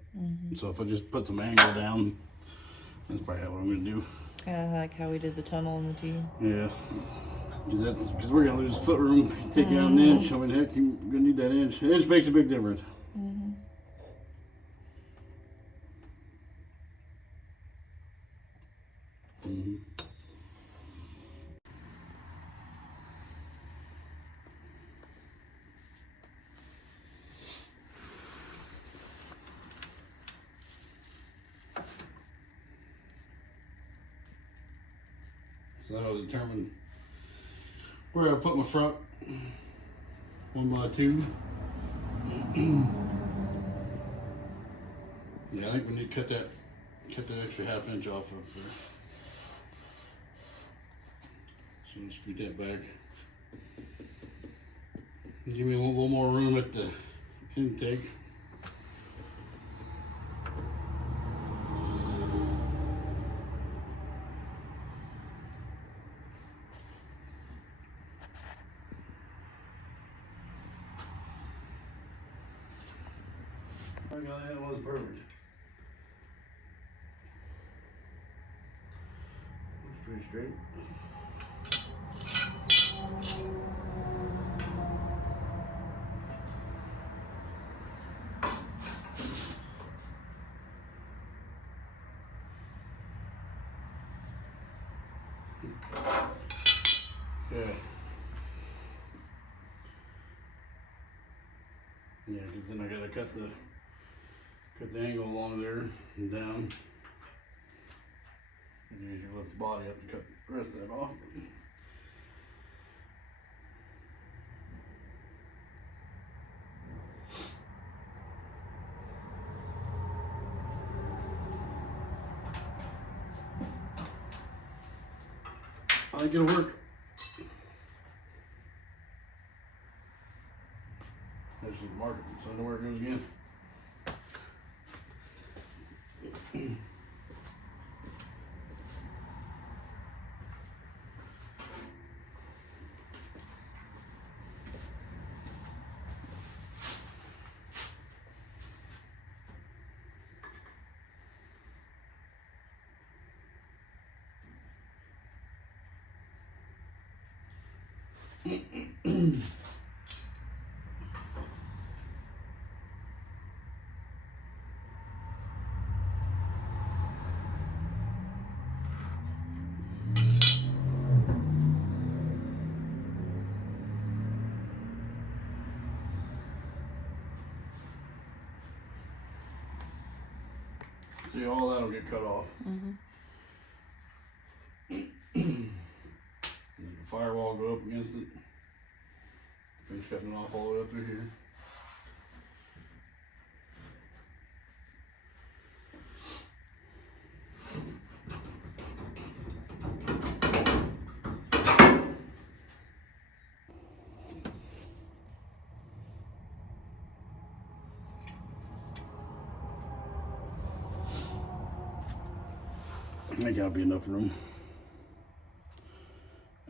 So if I just put some angle down, that's probably what I'm gonna do. Kind of like how we did the tunnel and the T. Yeah, because we're gonna lose foot room. If you take out an inch, I mean, heck, you're gonna need that inch. An inch makes a big difference. So that'll determine where I put my front 1x2. Yeah, I think we need to cut that cut that extra ½ inch off of there. So you scoot that back. Give me a little more room at the intake. I got that was perfect. Looks pretty straight. Okay. Yeah, because then I gotta cut the angle along there and down. And you usually lift the body up to cut the rest of that off. I think it'll work. There's the marker, so I know where it goes again. See, all that'll get cut off. Mm-hmm. And the firewall go up against it. Finish cutting it off all the way up through here. I think that'll be enough room.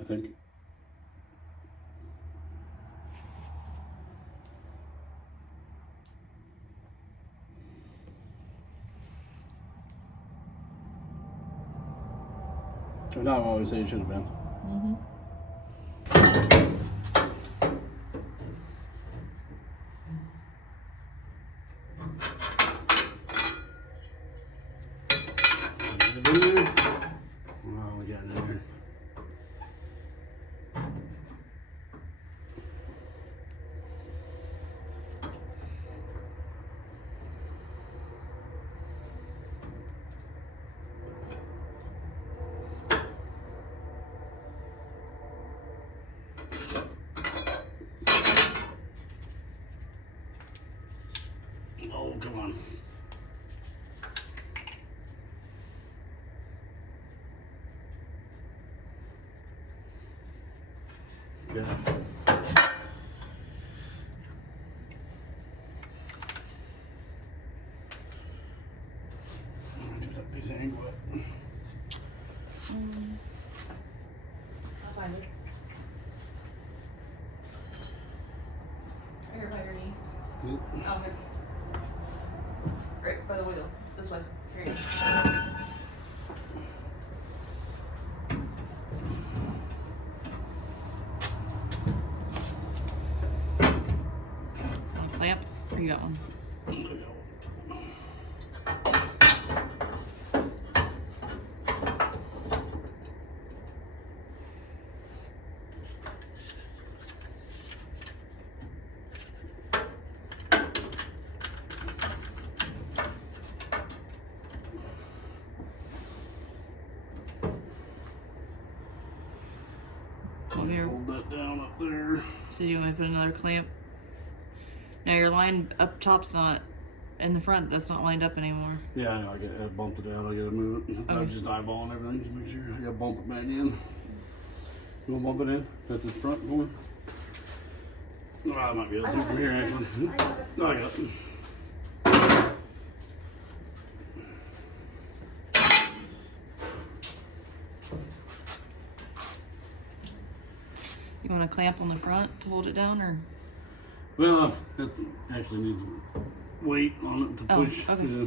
I think. So now I always say it should have been. Mm-hmm. Wow, we got it in there. Oh, come on. Good. Do that piece of angle up. I'll find it. Right here by your knee. Oh, here. Right by the wheel. This way. Here you go. Clamp? Or you got one? Hold that down up there. So you want me to put another clamp? Now your line up top's not in the front that's not lined up anymore. Yeah, I know. I bumped it out. I gotta move it. I was Okay. just eyeballing everything to make sure. I gotta bump it back in. You wanna bump it in? That's the front one. Oh, I might be able to from here actually. No, I got it. You want a clamp on the front to hold it down, or? Well, that's actually needs weight on it to Oh, push. okay. Yeah.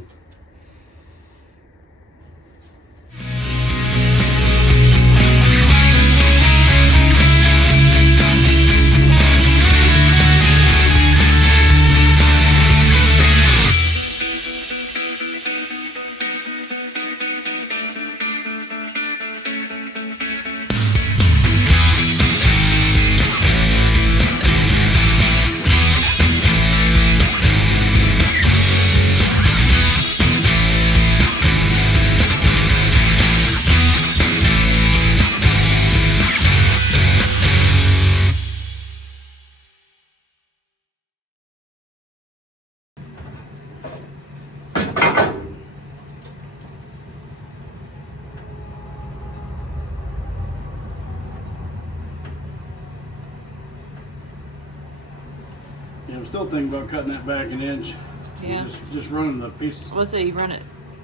Yeah, I'm still thinking about cutting that back an inch. Yeah. Just running the piece. Let's say you run it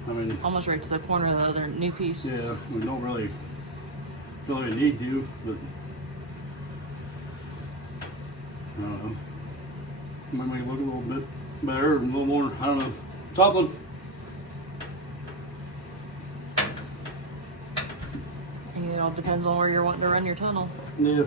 I mean, almost right to the corner of the other new piece. yeah, we don't really need to, but I don't know. Might make it look a little bit better, a little more. I don't know. Toppling. And it all depends on where you're wanting to run your tunnel. Yeah.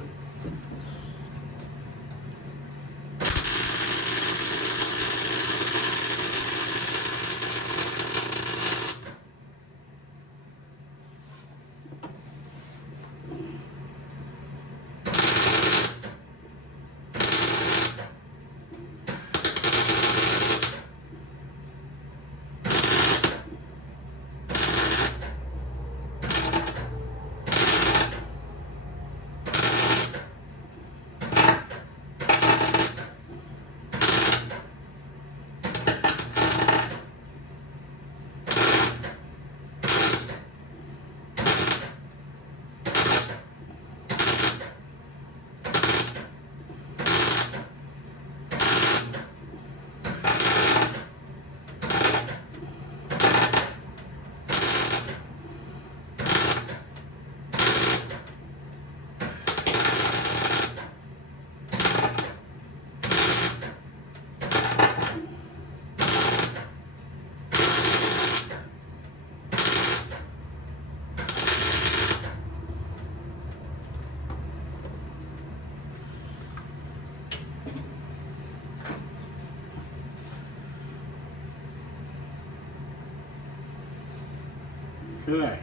Okay.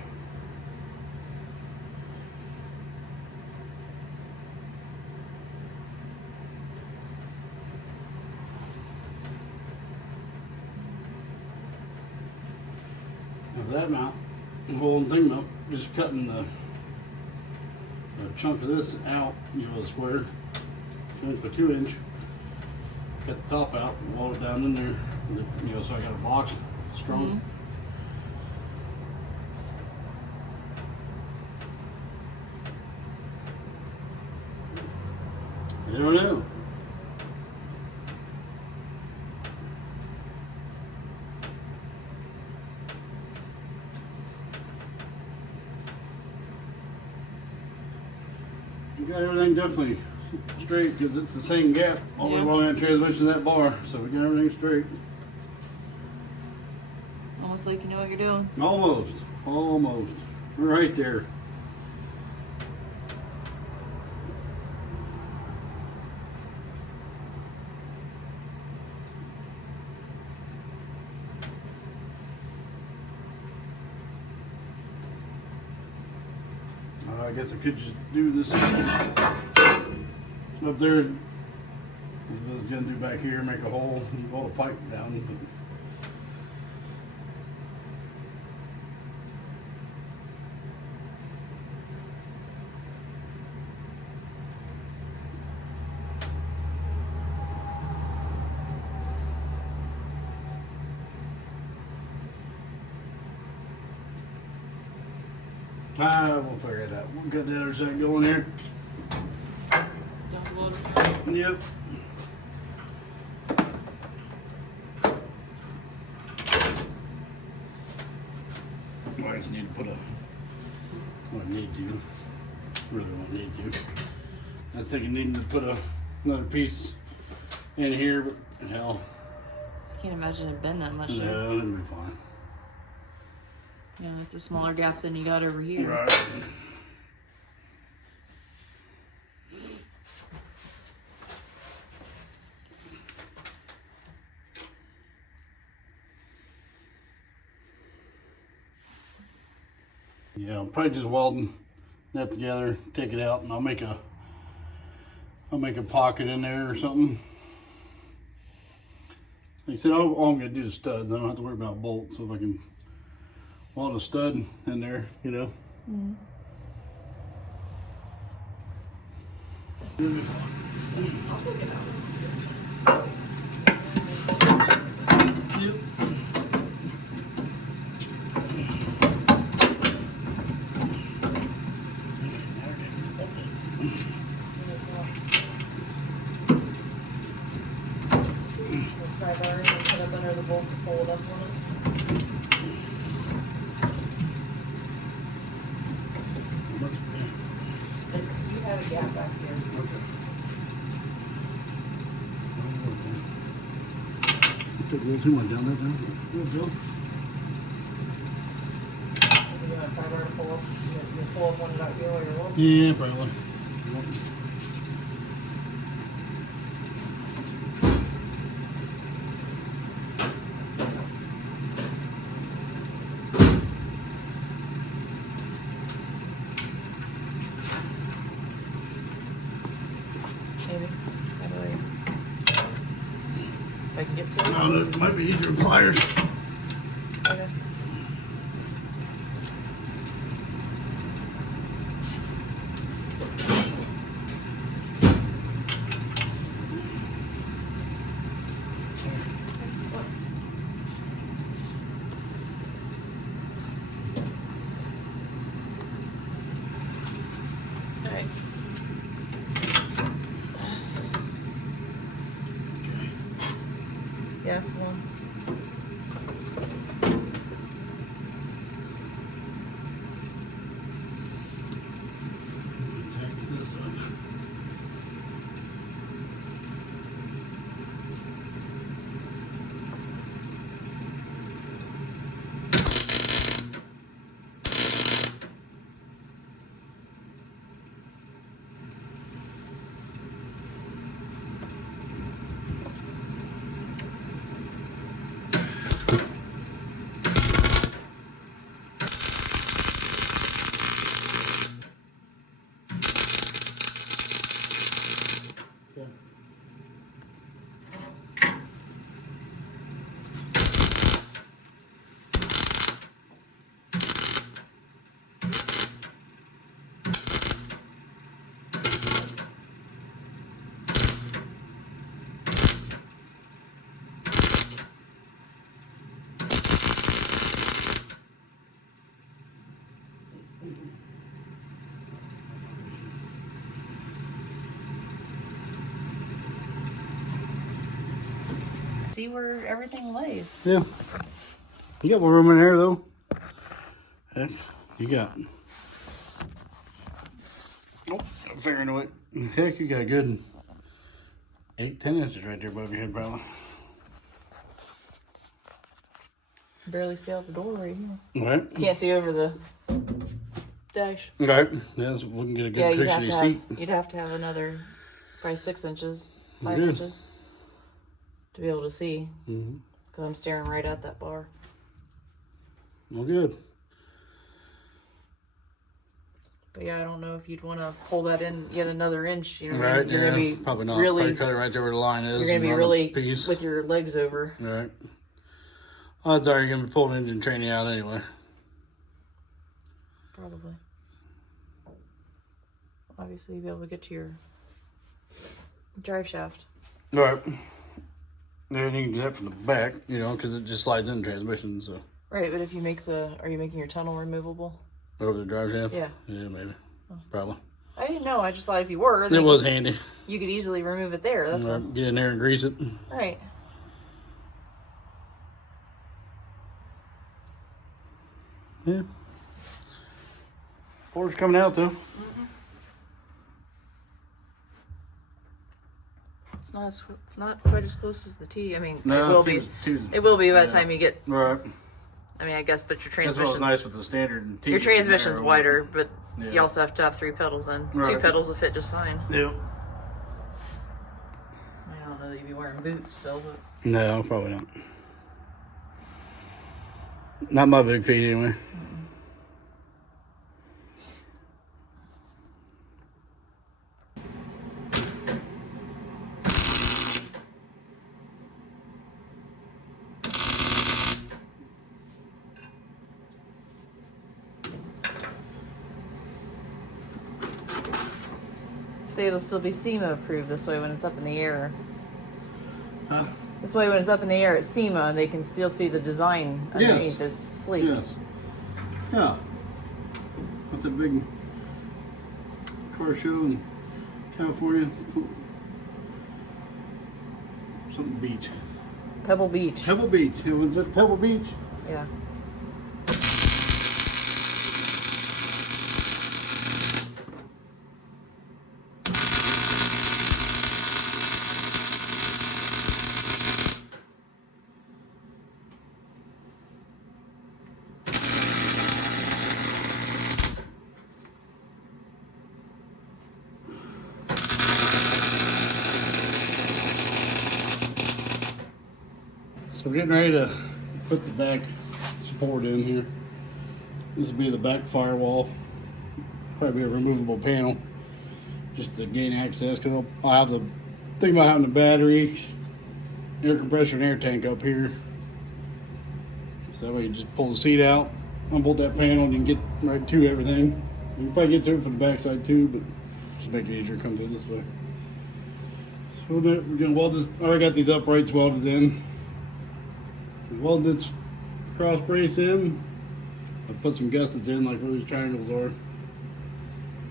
Now that mount, holding thing up, just cutting the chunk of this out, the square, 2" by 2". Cut the top out, wall it down in there, so I got a box strong. You don't know. You got everything definitely straight because it's the same gap all the way Yeah. along that transmission, that bar. So we got everything straight. Almost like you know what you're doing. Almost. We're right there. I guess I could just do this up there. This is what I was gonna do back here, make a hole and roll a pipe down. We'll figure it out. We'll get the other side going here. Yep. I just need to put a. Well, I need to. Really won't need to. I was thinking needing to put another piece in here, but hell. I can't imagine it bend that much. No, it'll be fine. Yeah, it's a smaller gap than you got over here. Right. Yeah, I'll probably just welding that together, take it out, and I'll make a pocket in there or something. Like I said, all I'm gonna do is studs. I don't have to worry about bolts. So if I can weld a stud in there, you know. Mm-hmm. It'll be fun. I'll take it out. Yep. Pry bar and put up under the bolt to pull it up on it. You had a gap back here. Okay. Took a little too much down that time. Good, Phil. Is it gonna pry bar to pull up? You pull up one out here while you're looking? Yeah, probably. Maybe. That way. If I can get to it. No, it might be easier with pliers. Okay. Alright. Gas is on. Take this up. See where everything lays. Yeah. You got more room in there though. Heck, you got. Oh, Fahrenheit. Heck, you got a good 8-10 inches right there above your head, probably. Barely see out the door right here. Right. Can't see over the dash. Right. Yes, we can get a good cushiony seat. You'd have to have another, probably 6 inches, 5 Good. inches, to be able to see. Mm-hmm. Because I'm staring right at that bar. Well, good. But yeah, I don't know if you'd want to pull that in yet another inch. You know, Right. you're yeah. gonna be Probably not. really, Probably cut it right there where the line is. you're gonna and be run a really piece. with your legs over. Right. Odds are you're gonna be pulling engine training out anyway. Probably. Obviously, you'll be able to get to your drive shaft. Right. Yeah, you can do that from the back, you know, because it just slides in the transmission. So. Right, but if you make are you making your tunnel removable? Over the drive shaft? Yeah. Yeah, maybe. Probably. I didn't know. I just thought if you were, It then was handy. you could easily remove it there. That's all. Get in there and grease it. Right. Yeah. Floor's coming out though. It's not quite as close as the T. I mean, No, it will be. It will be by the time you get. Right. I mean, I guess, but your That's transmission's what was nice with the standard T. your transmission's narrow. wider, but Yeah. you also have to have 3 pedals in. Right. 2 pedals will fit just fine. Yep. I don't know that you'd be wearing boots still, but No, probably not. Not my big feet anyway. see, it'll still be SEMA approved this way when it's up in the air. Huh? This way, when it's up in the air at SEMA, and they can still see the design underneath. Yes. It's sleek. Yes. Yeah. That's a big car show in California. Something beach. Pebble Beach. Pebble Beach. It was at Pebble Beach. Yeah. So we're getting ready to put the back support in here. This will be the back firewall. Probably be a removable panel just to gain access, because I'll have the thing about having the battery, air compressor, and air tank up here. So that way you just pull the seat out, unbolt that panel, and you can get right to everything. You can probably get to it from the backside too, but just make it easier to come through this way. So we're gonna weld this. I already got these uprights welded in. Weld this cross brace in. I put some gussets in like where these triangles are.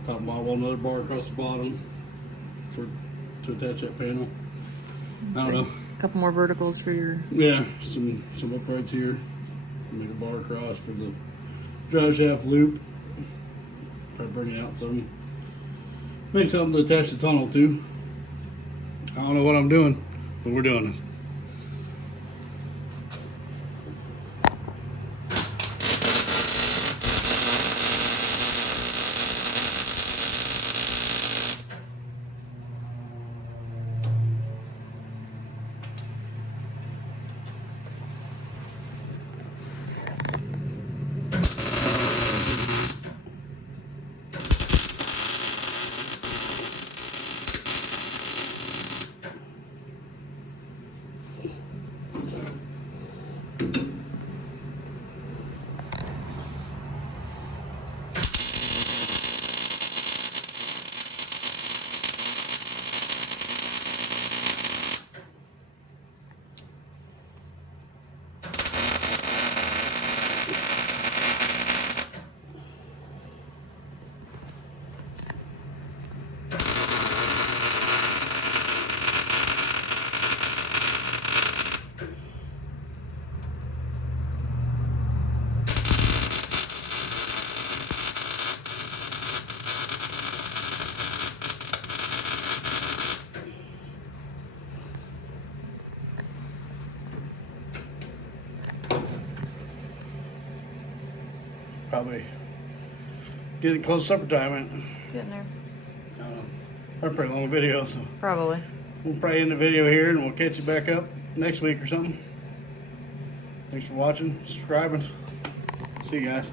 Top and bottom, weld another bar across the bottom to attach that panel. I don't know. A couple more verticals for your. Yeah, some uprights here. Make a bar across for the drive shaft loop. Probably bring it out some. Make something to attach the tunnel to. I don't know what I'm doing, but we're doing this. Probably getting close to supper time. Getting there. Our pretty long video, so Probably. we'll probably end the video here and we'll catch you back up next week or something. Thanks for watching, subscribing. See you guys.